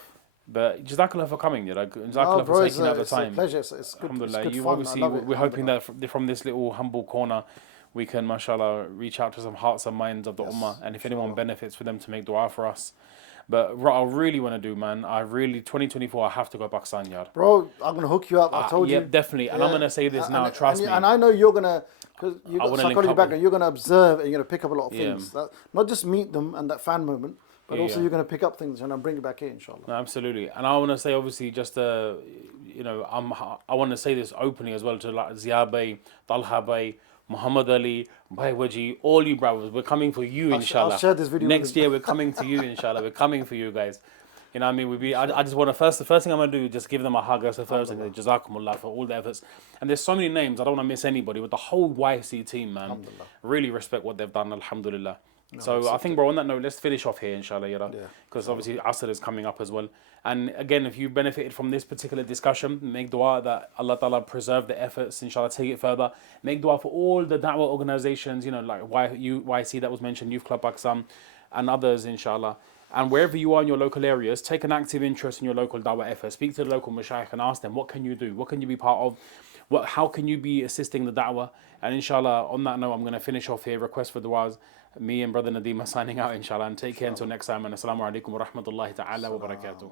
But Jazakallah for coming, Jazakallah for taking out the time. It's a pleasure. It's good. Alhamdulillah. It's good You fun. obviously, we're hoping that from this little humble corner, we can, mashallah, reach out to some hearts and minds of the ummah, and if anyone benefits, for them to make dua for us. But what I really want to do, man, 2024, I have to go Pakistan, yard. Bro, I'm gonna hook you up. I told you. Yeah, definitely. And I'm gonna say this now. Trust me. And I know you're gonna, because you've got psychology background. You're gonna observe and you're gonna pick up a lot of things. Not just meet them and that fan moment, but also you're gonna pick up things and bring it back in, inshallah. No, absolutely. And I want to say, obviously, just I want to say this openly as well to like Zia Bhai, Talha Bhai, Muhammad Ali, Bhai Waji, all you brothers. We're coming for you, inshallah. I'll share this video next year. We're coming to you, inshallah. We're coming for you guys. You know what I mean? I just want to the first thing I'm going to do is just give them a hug. That's the first thing. Jazakumullah for all the efforts. And there's so many names. I don't want to miss anybody. With the whole YC team, man. Really respect what they've done. Alhamdulillah. So I think, bro, on that note, let's finish off here, inshallah, because obviously Asr is coming up as well. And again, if you benefited from this particular discussion, make dua that Allah Ta'ala preserve the efforts, inshallah, take it further. Make dua for all the da'wah organizations, like YC that was mentioned, Youth Club Pakistan, and others, inshallah. And wherever you are in your local areas, take an active interest in your local da'wah effort. Speak to the local mashayikh and ask them, what can you do? What can you be part of? How can you be assisting the da'wah? And inshallah, on that note, I'm going to finish off here. Request for du'as. Me and Brother Nadeem are signing out, inshallah. And take care until next time. And assalamu alaikum wa rahmatullahi ta'ala wa barakatuh.